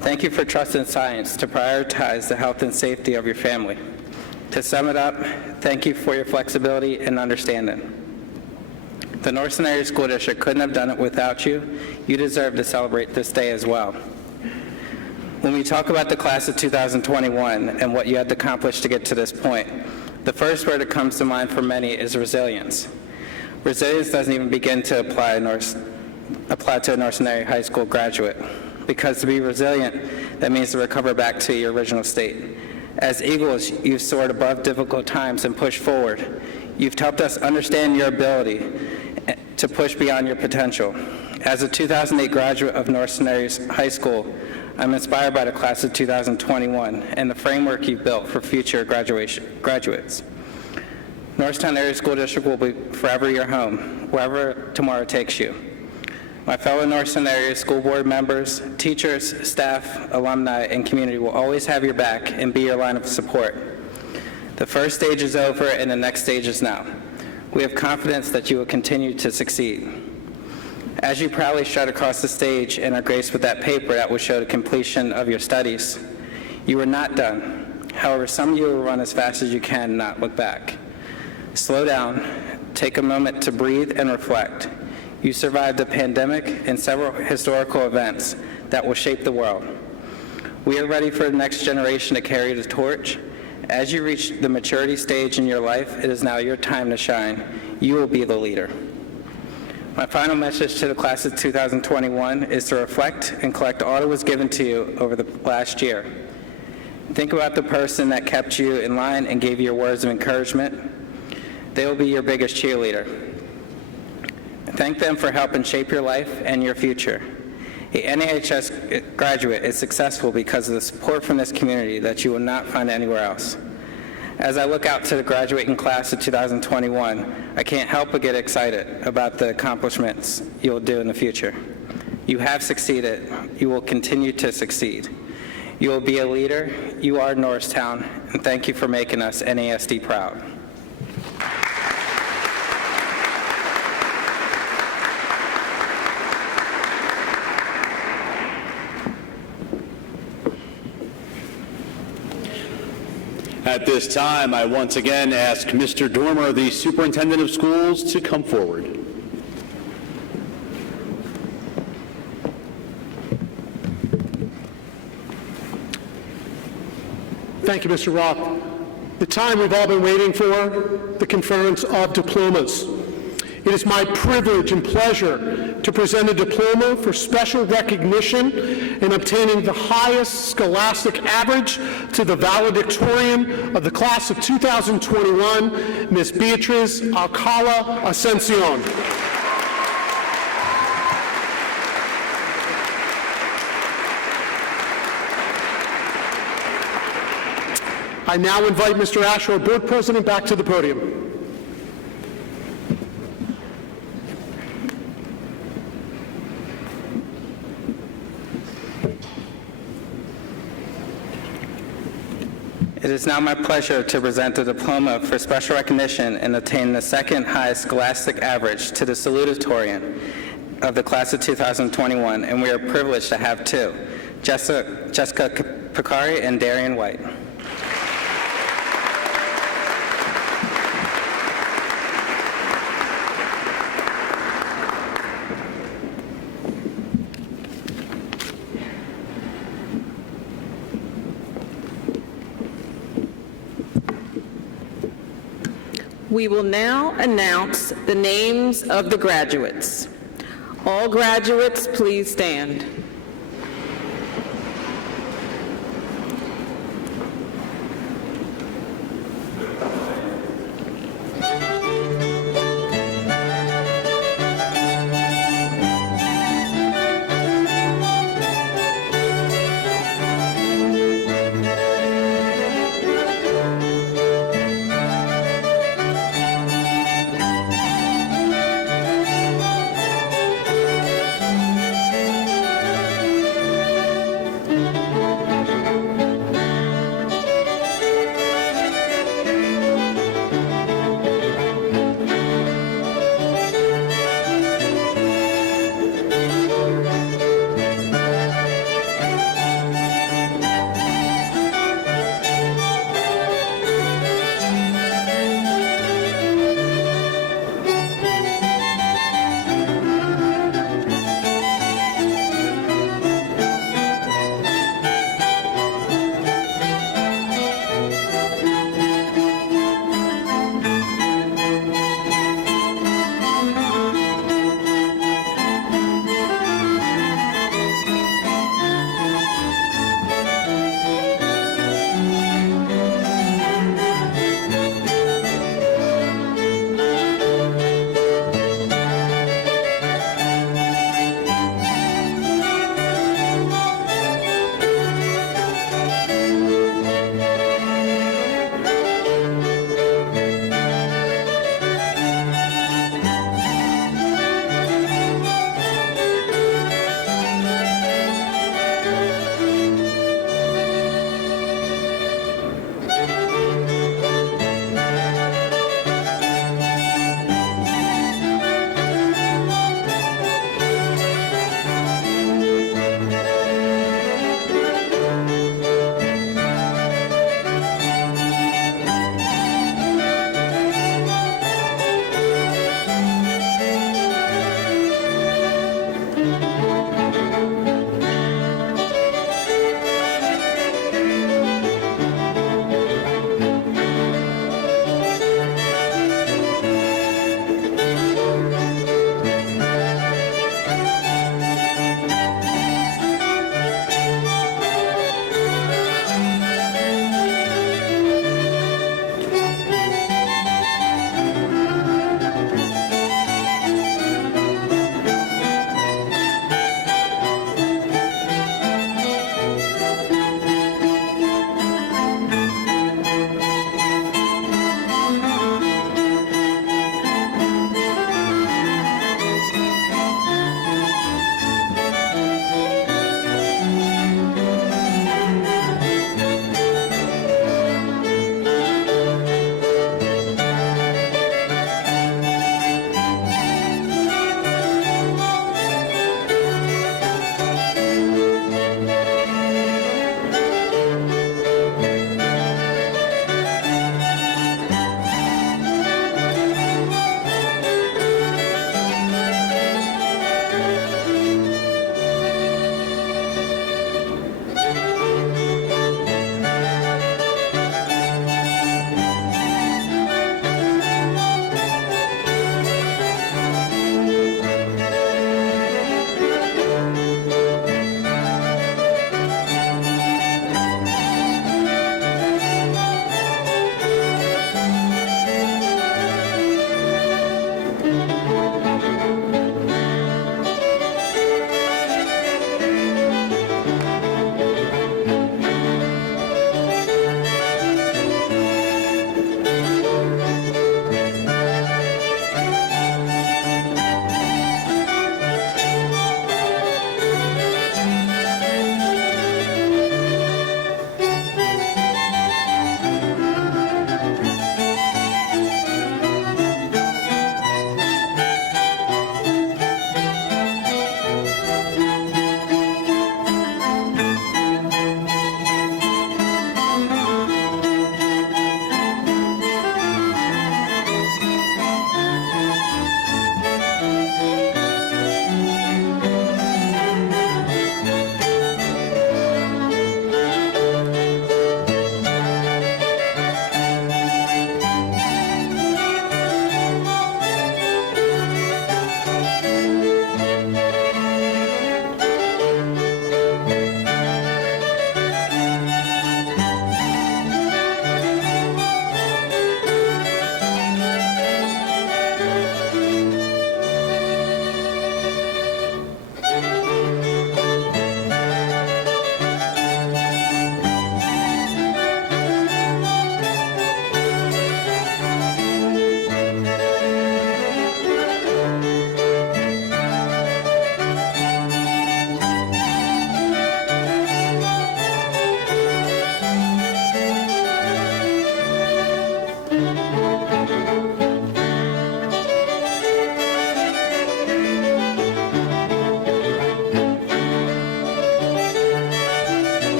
Thank you for trusting science to prioritize the health and safety of your family. To sum it up, thank you for your flexibility and understanding. The Norristown Area School District couldn't have done it without you. You deserve to celebrate this day as well. When we talk about the class of 2021 and what you had to accomplish to get to this point, the first word that comes to mind for many is resilience. Resilience doesn't even begin to apply to a Norristown Area High School graduate, because to be resilient, that means to recover back to your original state. As eagles, you've soared above difficult times and pushed forward. You've helped us understand your ability to push beyond your potential. As a 2008 graduate of Norristown Area High School, I'm inspired by the class of 2021 and the framework you've built for future graduates. Norristown Area School District will be forever your home, wherever tomorrow takes you. My fellow Norristown Area School Board members, teachers, staff, alumni, and community will always have your back and be your line of support. The first stage is over and the next stage is now. We have confidence that you will continue to succeed. As you proudly strut across the stage and are graced with that paper that will show the completion of your studies, you are not done. However, some of you will run as fast as you can and not look back. Slow down, take a moment to breathe and reflect. You survived a pandemic and several historical events that will shape the world. We are ready for the next generation to carry the torch. As you reach the maturity stage in your life, it is now your time to shine. You will be the leader. My final message to the class of 2021 is to reflect and collect all that was given to you over the last year. Think about the person that kept you in line and gave you your words of encouragement. They will be your biggest cheerleader. Thank them for helping shape your life and your future. A NAHS graduate is successful because of the support from this community that you will not find anywhere else. As I look out to the graduating class of 2021, I can't help but get excited about the accomplishments you'll do in the future. You have succeeded. You will continue to succeed. You will be a leader. You are Norristown, and thank you for making us NASD proud. At this time, I once again ask Mr. Dormer, the Superintendent of Schools, to come forward. Thank you, Mr. Roth. The time we've all been waiting for, the conference of diplomas. It is my privilege and pleasure to present a diploma for special recognition in obtaining the highest scholastic average to the valedictorian of the class of 2021, Ms. Beatriz Alcala Ascension. I now invite Mr. Asher, our board president, back to the podium. It is now my pleasure to present the diploma for special recognition and obtain the second highest scholastic average to the salutatorian of the class of 2021, and we are privileged to have two, Jessica Picari and Darian White. We will now announce the names of the graduates. All graduates, please stand.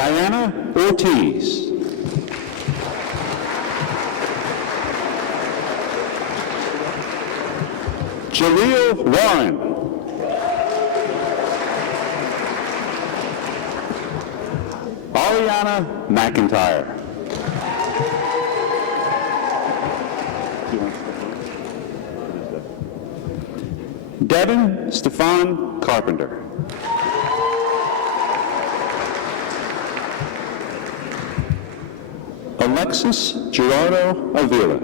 Diana Ortiz. Jaleel Warren. Ariana McIntyre. Devin Stefan Carpenter. Alexis Gerardo Avila.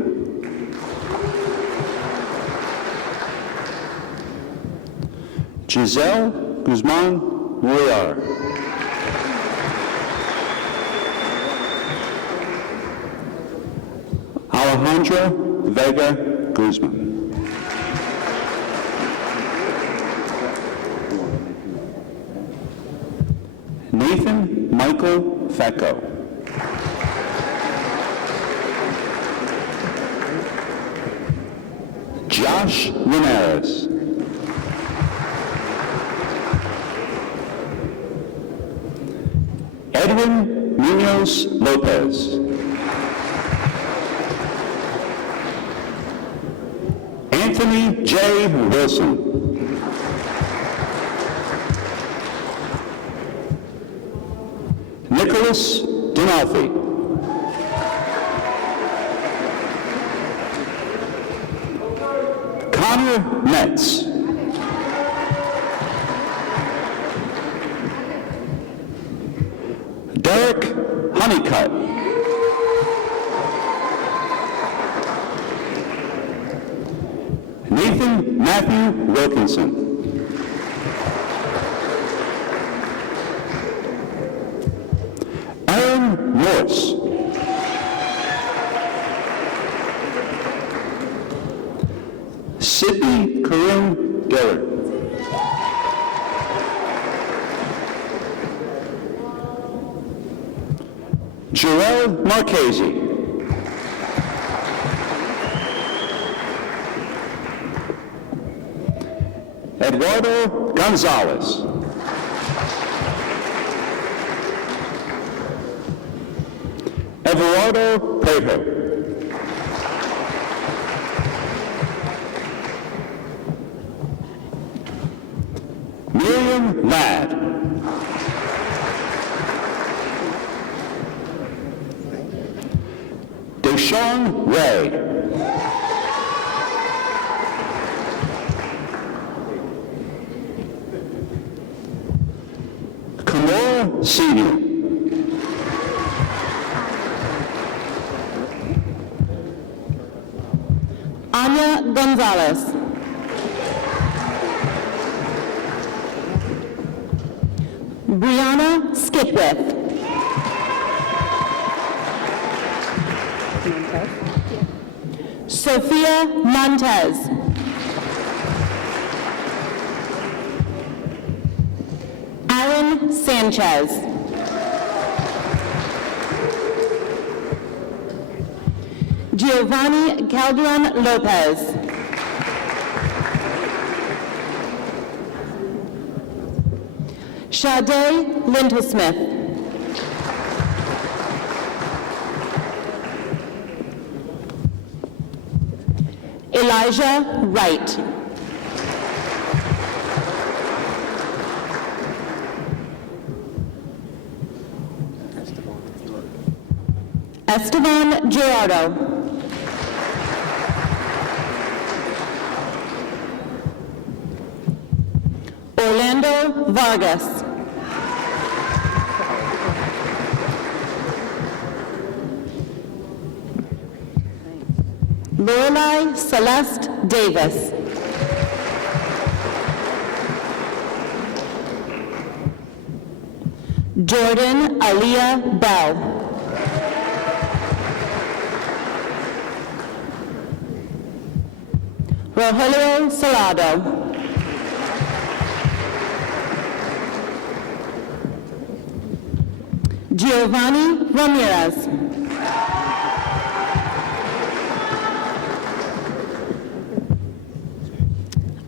Giselle Guzman Royar. Alejandra Vega Guzman. Nathan Michael Fecco. Josh Linares. Edwin Munoz Lopez. Anthony J. Wilson. Nicholas Dinalfi. Connor Metz. Derek Honeycutt. Nathan Matthew Wilkinson. Aaron Morse. Sydney Karim Dillard. Joel Marchese. Eduardo Gonzalez. Everardo Preto. Miriam Ladd. Deshaun Ray. Kamora Senior. Anya Gonzalez. Brianna Skipwith. Sophia Montez. Alan Sanchez. Giovanni Calderon Lopez. Sade Lindesmith. Elijah Wright. Esteban Gerardo. Orlando Vargas. Lorelai Celeste Davis. Jordan Aliyah Bell. Rogelio Salado. Giovanni Ramirez.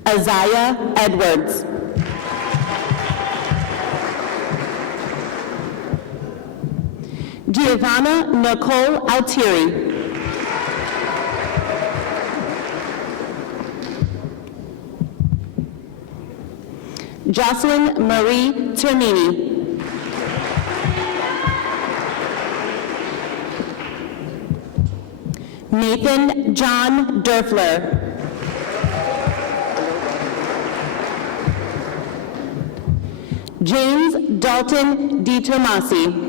Isaiah Edwards. Giovanna Nicole Altieri. Jocelyn Marie Termini. Nathan John Durfler. James Dalton DiTomasi.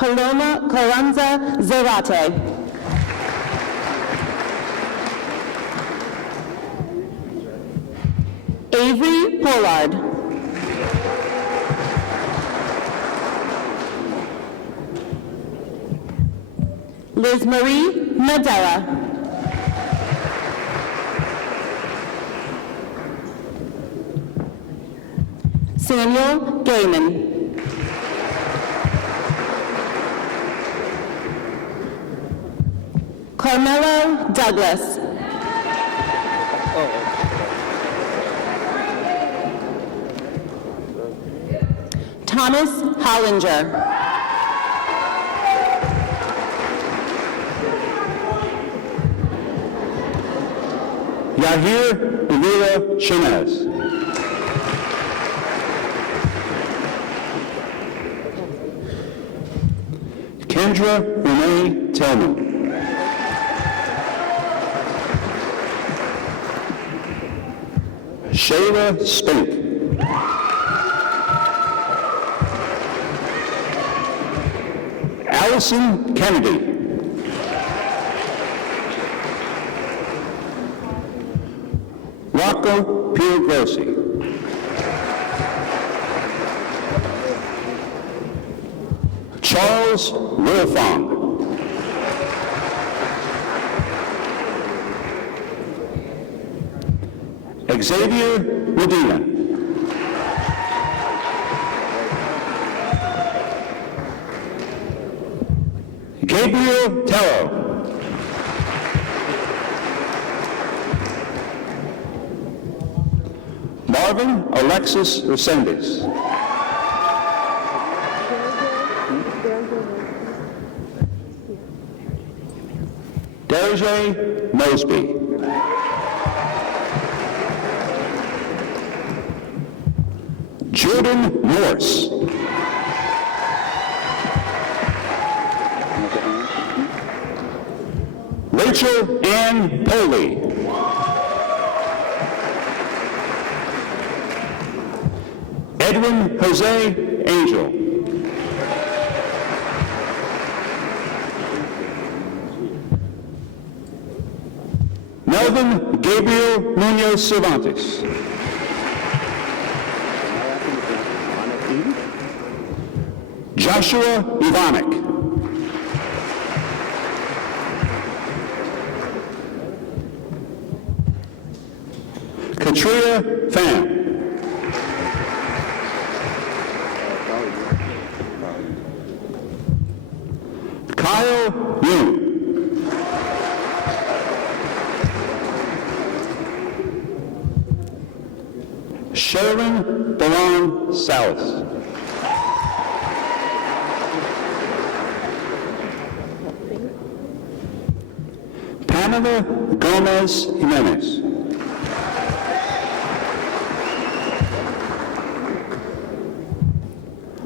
Paloma Carranza Zarate. Avery Pollard. Liz Marie Nadella. Samuel Gayman. Carmelo Douglas. Thomas Hollinger. Yahir Elira Shanaz. Kendra Renee Tillman. Shayla Spink. Allison Kennedy. Rocco Piergrossi. Charles Wilfong. Xavier Medina. Gabriel Tello. Marvin Alexis Resendiz. Derjay Mosby. Jordan Morse. Rachel Ann Poley. Edwin Jose Angel. Melvin Gabriel Munoz Cervantes. Joshua Ivanek. Katria Pham. Kyle Yoon. Sherilyn Baron Salas. Pamela Gomez Jimenez.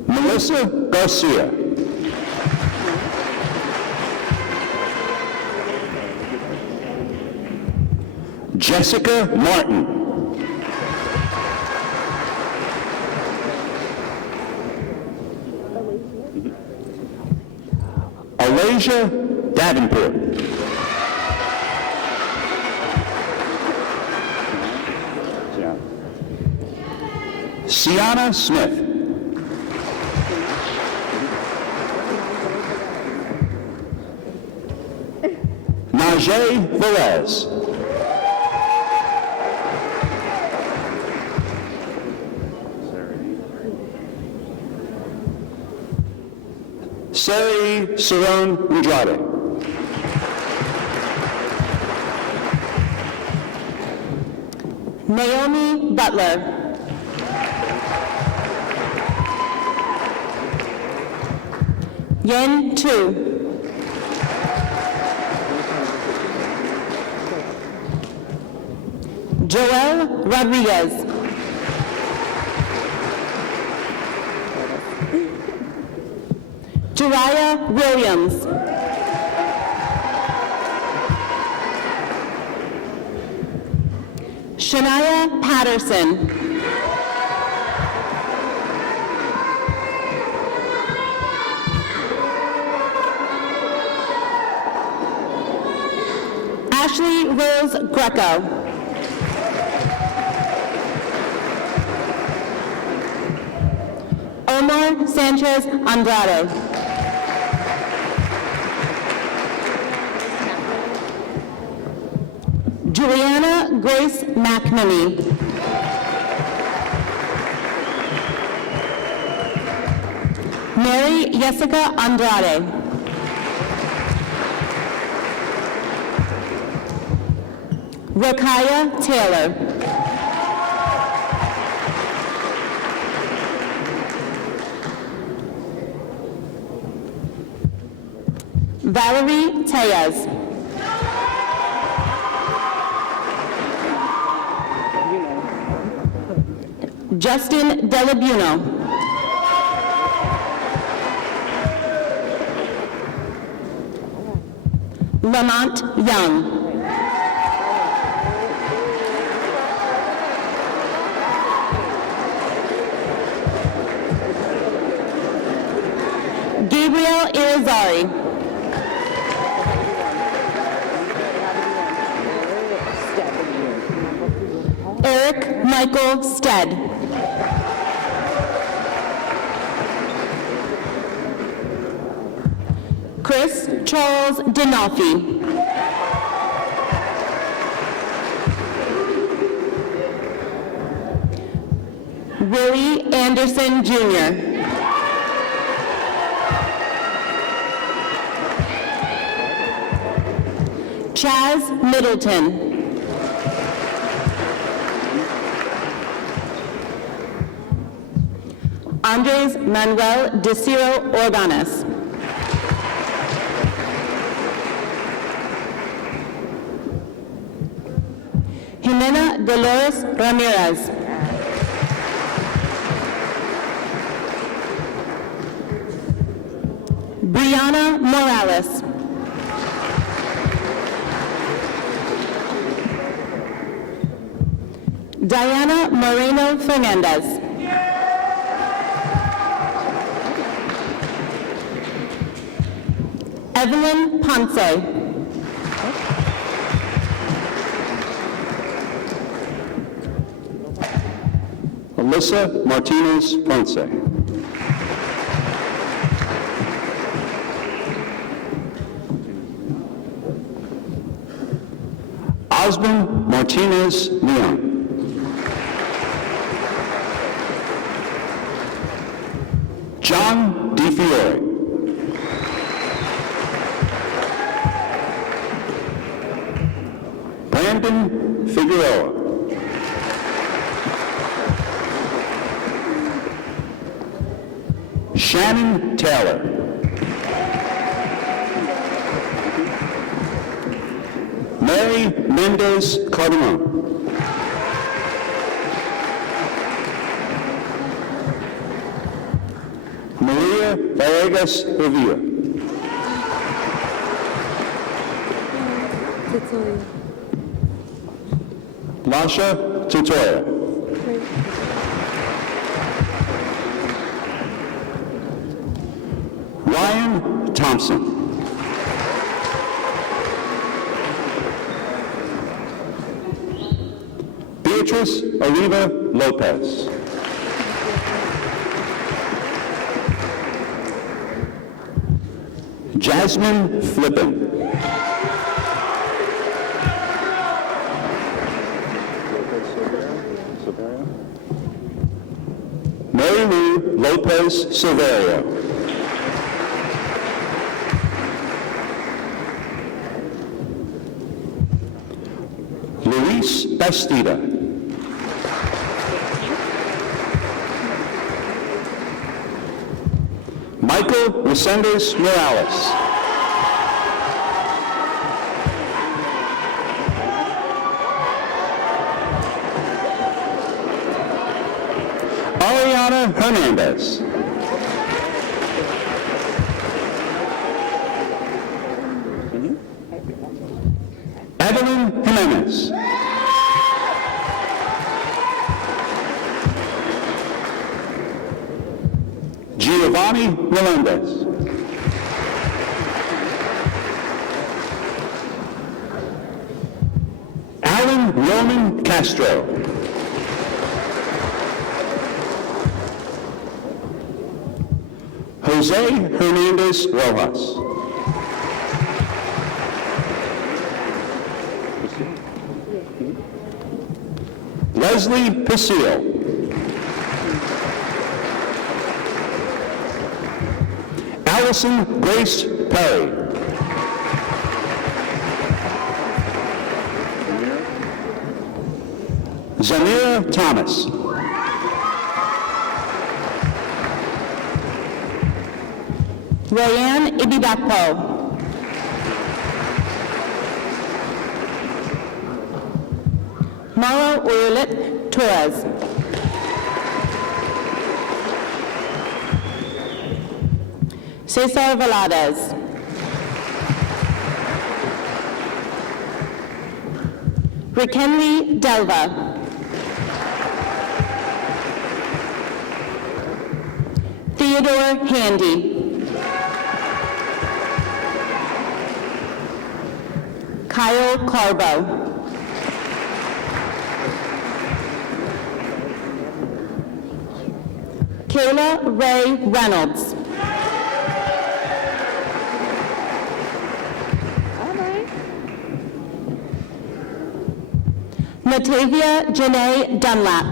Melissa Garcia. Jessica Martin. Alasia Davenport. Sienna Smith. Najee Velez. Sari Saron Andrade. Naomi Butler. Yen Tu. Joel Rodriguez. Jariah Williams. Shania Patterson. Ashley Rose Greco. Omar Sanchez Andrade. Juliana Grace McNamee. Mary Jessica Andrade. Rakaya Taylor. Valerie Tellez. Justin Delabuno. Lamont Young. Gabriel Irizarry. Eric Michael Stead. Chris Charles Dinolfi. Willie Anderson Jr. Chaz Middleton. Andres Manuel de Ciro Organes. Jimena Dolores Ramirez. Brianna Morales. Diana Moreno Fernandez. Evelyn Ponce. Alyssa Martinez Ponce. Osmond Martinez Leon. John DiFiore. Brandon Figueroa. Shannon Taylor. Mary Mendez Cardamone. Maria Villegas Revilla. Lasha Tutoya. Ryan Thompson. Beatrice Oliva Lopez. Jasmine Flippin. Mary Lou Lopez Silverio. Luis Bastida. Michael Resendez Morales. Ariana Hernandez. Evelyn Jimenez. Giovanni Melendez. Alan Roman Castro. Jose Hernandez Rojas. Leslie Pasillo. Allison Grace Perry. Zamira Thomas. Rayanne Ibidakpo. Mara Uyulit Torres. Cesar Veladez. Rikenly Delva. Theodore Handy. Kyle Carbo. Kayla Ray Reynolds. Natavia Janae Dunlap.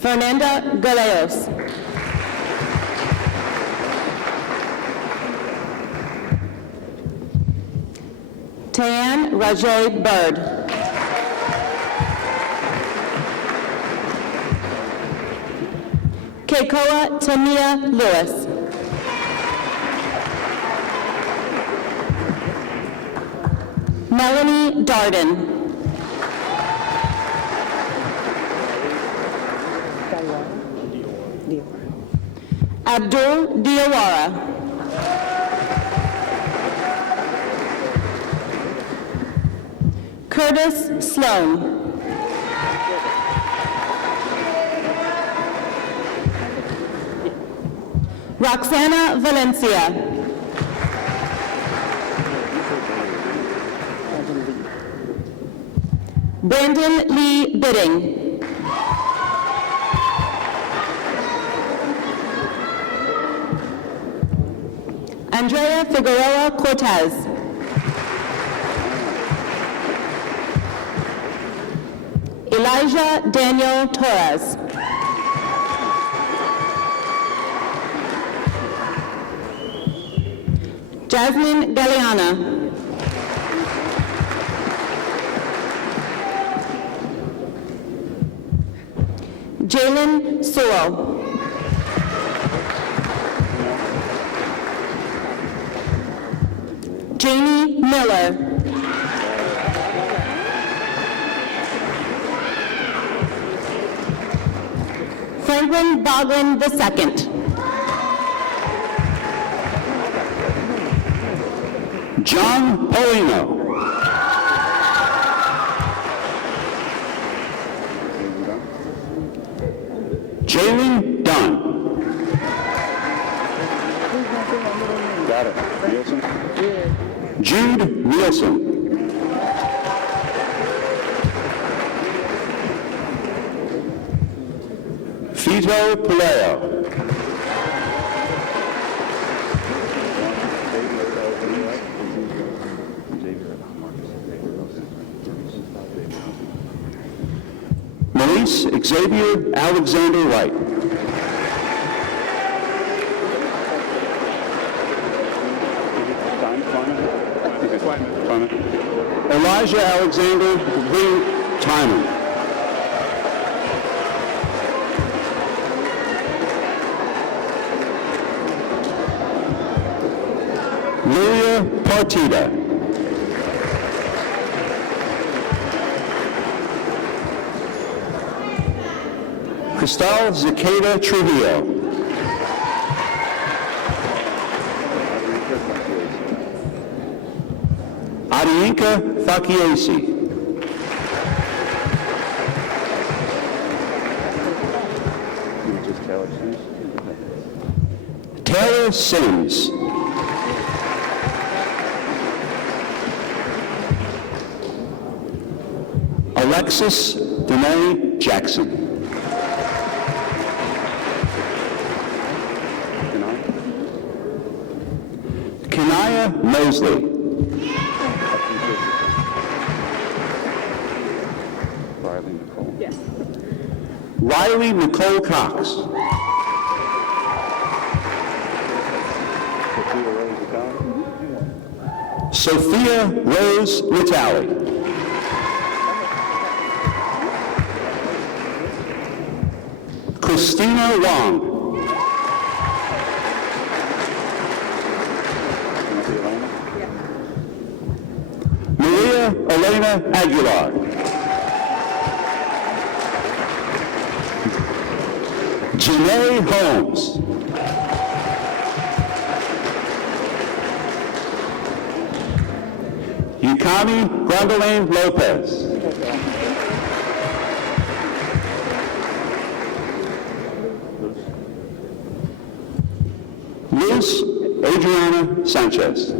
Fernanda Galeos. Tayan Rajay Bird. Keikoa Tamia Lewis. Melanie Darden. Abdul Diawara. Curtis Sloan. Roxana Valencia. Brandon Lee Bidding. Andrea Figueroa Cortez. Elijah Daniel Torres. Jasmine Galeana. Jalen Sewell. Jamie Miller. Franklin Boglin II. John Polino. Jalen Dunn. Got it. Nielsen. Jude Nielsen. Fito Paleo. Maurice Xavier Alexander Wright. Elijah Alexander Green Timon. Lilia Partida. Cristal Zicada Trujillo. Adiinka Fakiesi. Taylor Sims. Alexis Danae Jackson. Kanaya Mosley. Riley Nicole Cox. Sophia Rose Natali. Christina Wong. Maria Elena Aguilar. Janae Holmes. Yukami Gwendolyn Lopez. Luz Adriana Sanchez.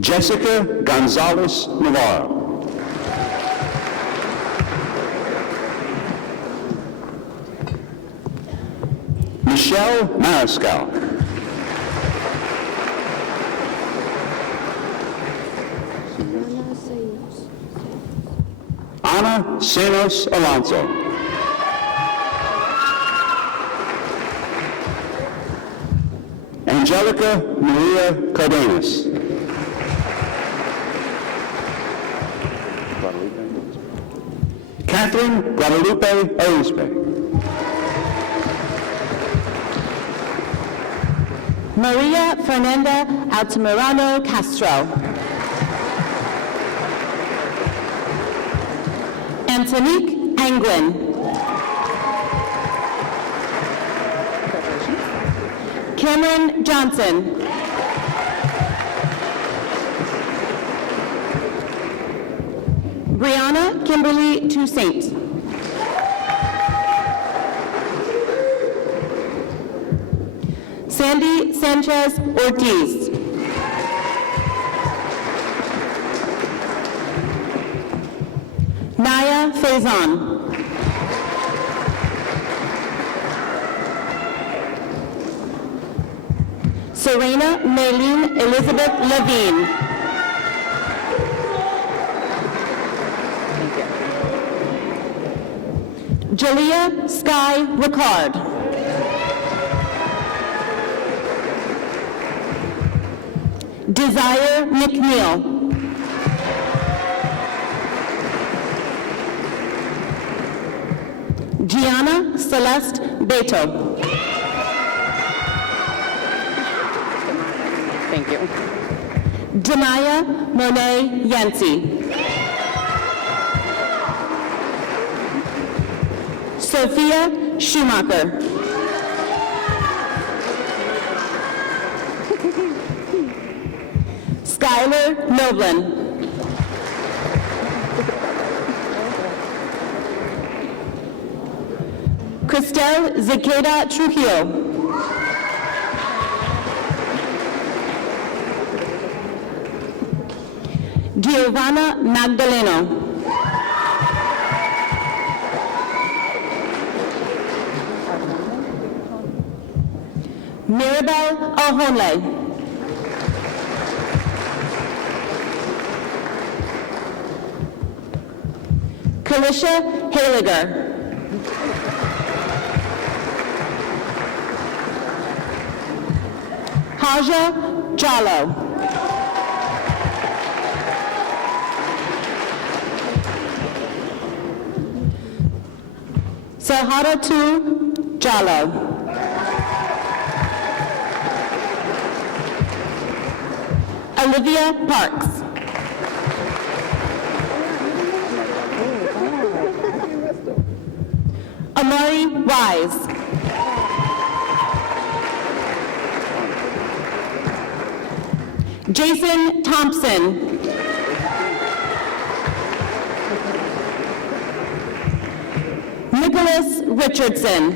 Jessica Gonzalez Navarro. Michelle Mariscal. Ana Senos Alonso. Angelica Maria Cardenas. Catherine Guadalupe Arispe. Maria Fernanda Altamirano Castro. Antonique Anglin. Cameron Johnson. Brianna Kimberly Toussaint. Sandy Sanchez Ortiz. Naya Faison. Serena Maylene Elizabeth Levine. Jalea Sky Ricard. Desire McNeil. Gianna Celeste Beto. Thank you. Denaya Monet Yancey. Sophia Schumacher. Skylar Noblin. Cristel Zicada Trujillo. Giovanna Magdaleno. Mirabel Ahonle. Kalisha Haliger. Taja Jallo. Sahadatu Jallo. Olivia Parks. Amari Wise. Jason Thompson. Nicholas Richardson.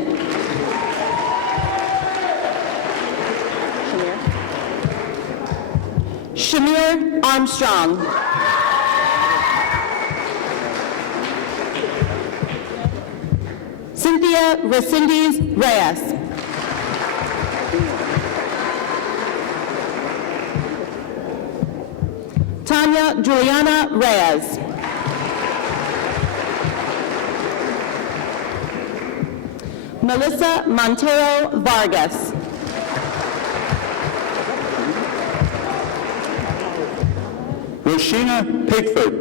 Shamir Armstrong. Cynthia Resendiz Reyes. Tanya Juliana Reyes. Melissa Montero Vargas. Roshina Pickford.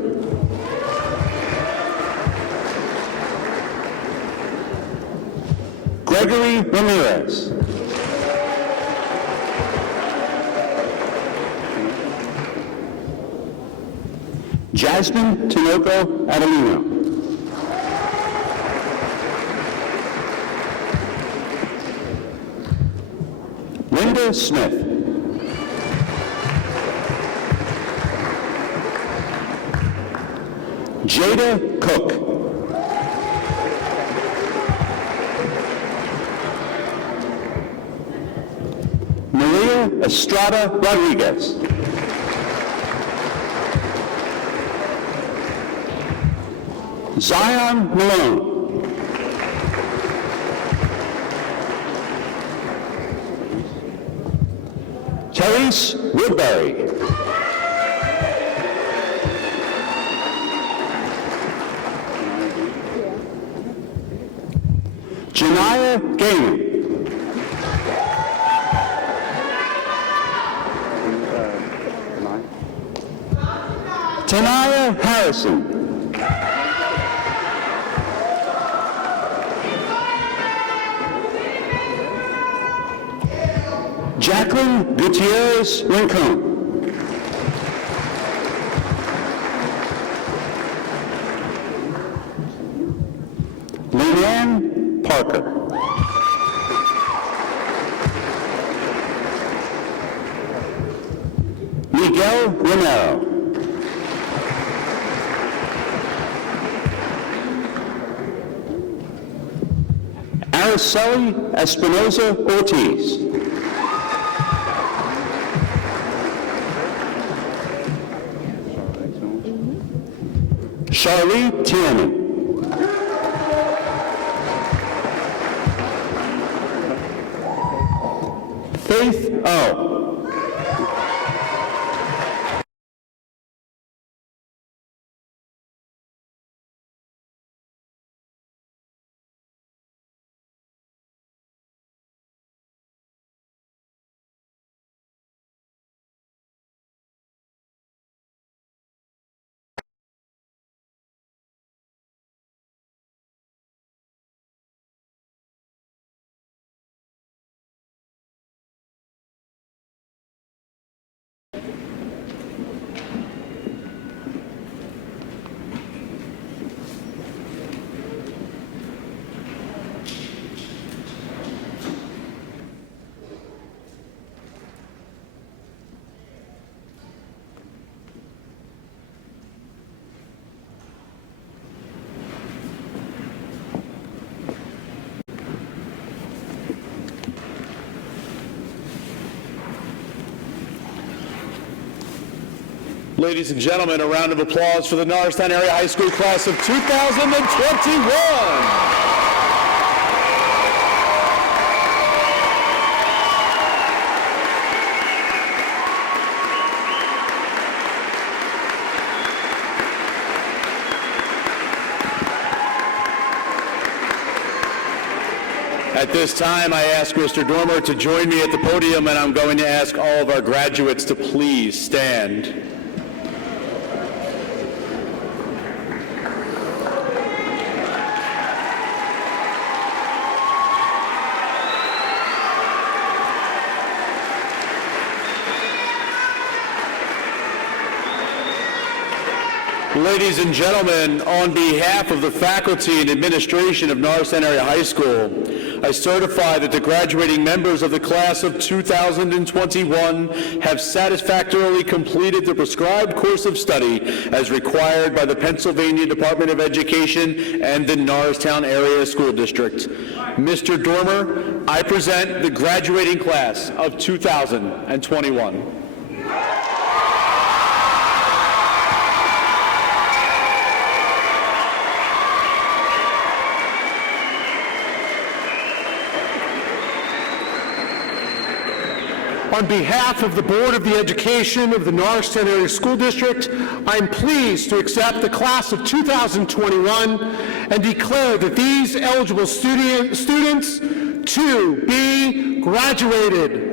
Gregory Ramirez. Jasmine Tinoco Adelino. Linda Smith. Jada Cook. Maria Estrada Rodriguez. Zion Malone. Therese Woodbury. Janiyah Gaiman. Tanaya Harrison. Jacqueline Gutierrez Rincon. Leanne Parker. Miguel Romero. Araceli Espinoza Ortiz. Charlie Tiernan. Faith O. Ladies and gentlemen, a round of applause for the Norristown Area High School class of 2021. At this time, I ask Mr. Dormer to join me at the podium, and I'm going to ask all of our graduates to please stand. Ladies and gentlemen, on behalf of the faculty and administration of Norristown Area High School, I certify that the graduating members of the class of 2021 have satisfactorily completed the prescribed course of study as required by the Pennsylvania Department of Education and the Norristown Area School District. Mr. Dormer, I present the graduating class of 2021. On behalf of the Board of the Education of the Norristown Area School District, I am pleased to accept the class of 2021 and declare that these eligible students to be graduated.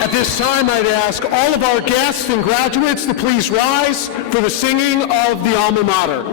At this time, I'd ask all of our guests and graduates to please rise for the singing of the alma mater.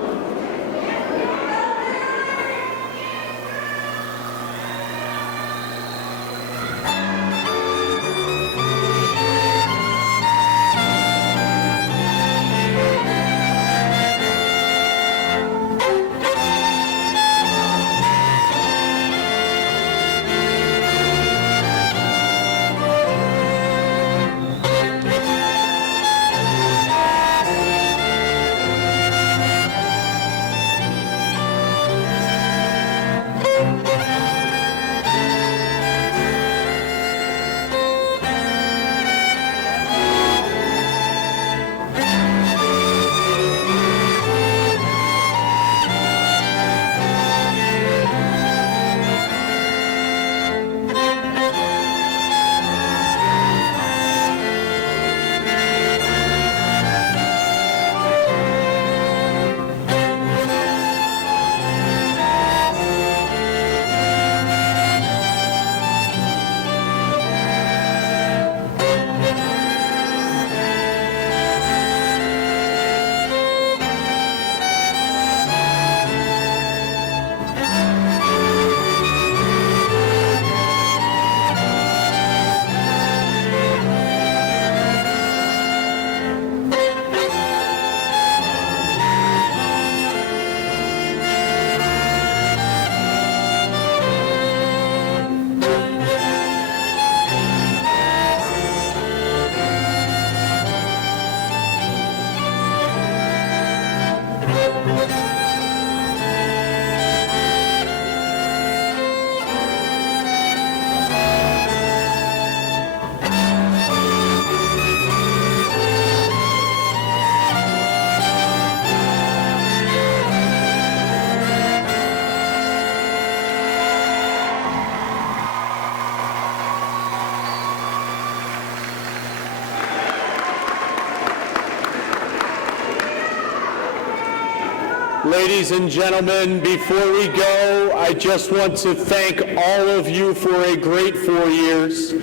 Ladies and gentlemen, before we go, I just want to thank all of you for a great 4 years.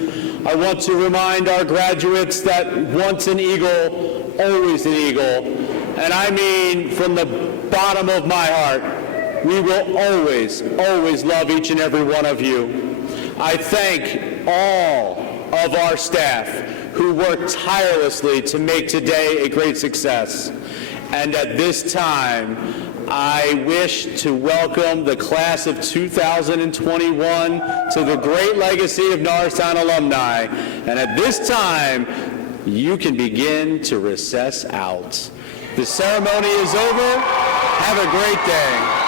I want to remind our graduates that once an Eagle, always an Eagle. And I mean from the bottom of my heart, we will always, always love each and every one of you. I thank all of our staff who worked tirelessly to make today a great success. And at this time, I wish to welcome the class of 2021 to the great legacy of Norristown alumni. And at this time, you can begin to recess out. The ceremony is over. Have a great day.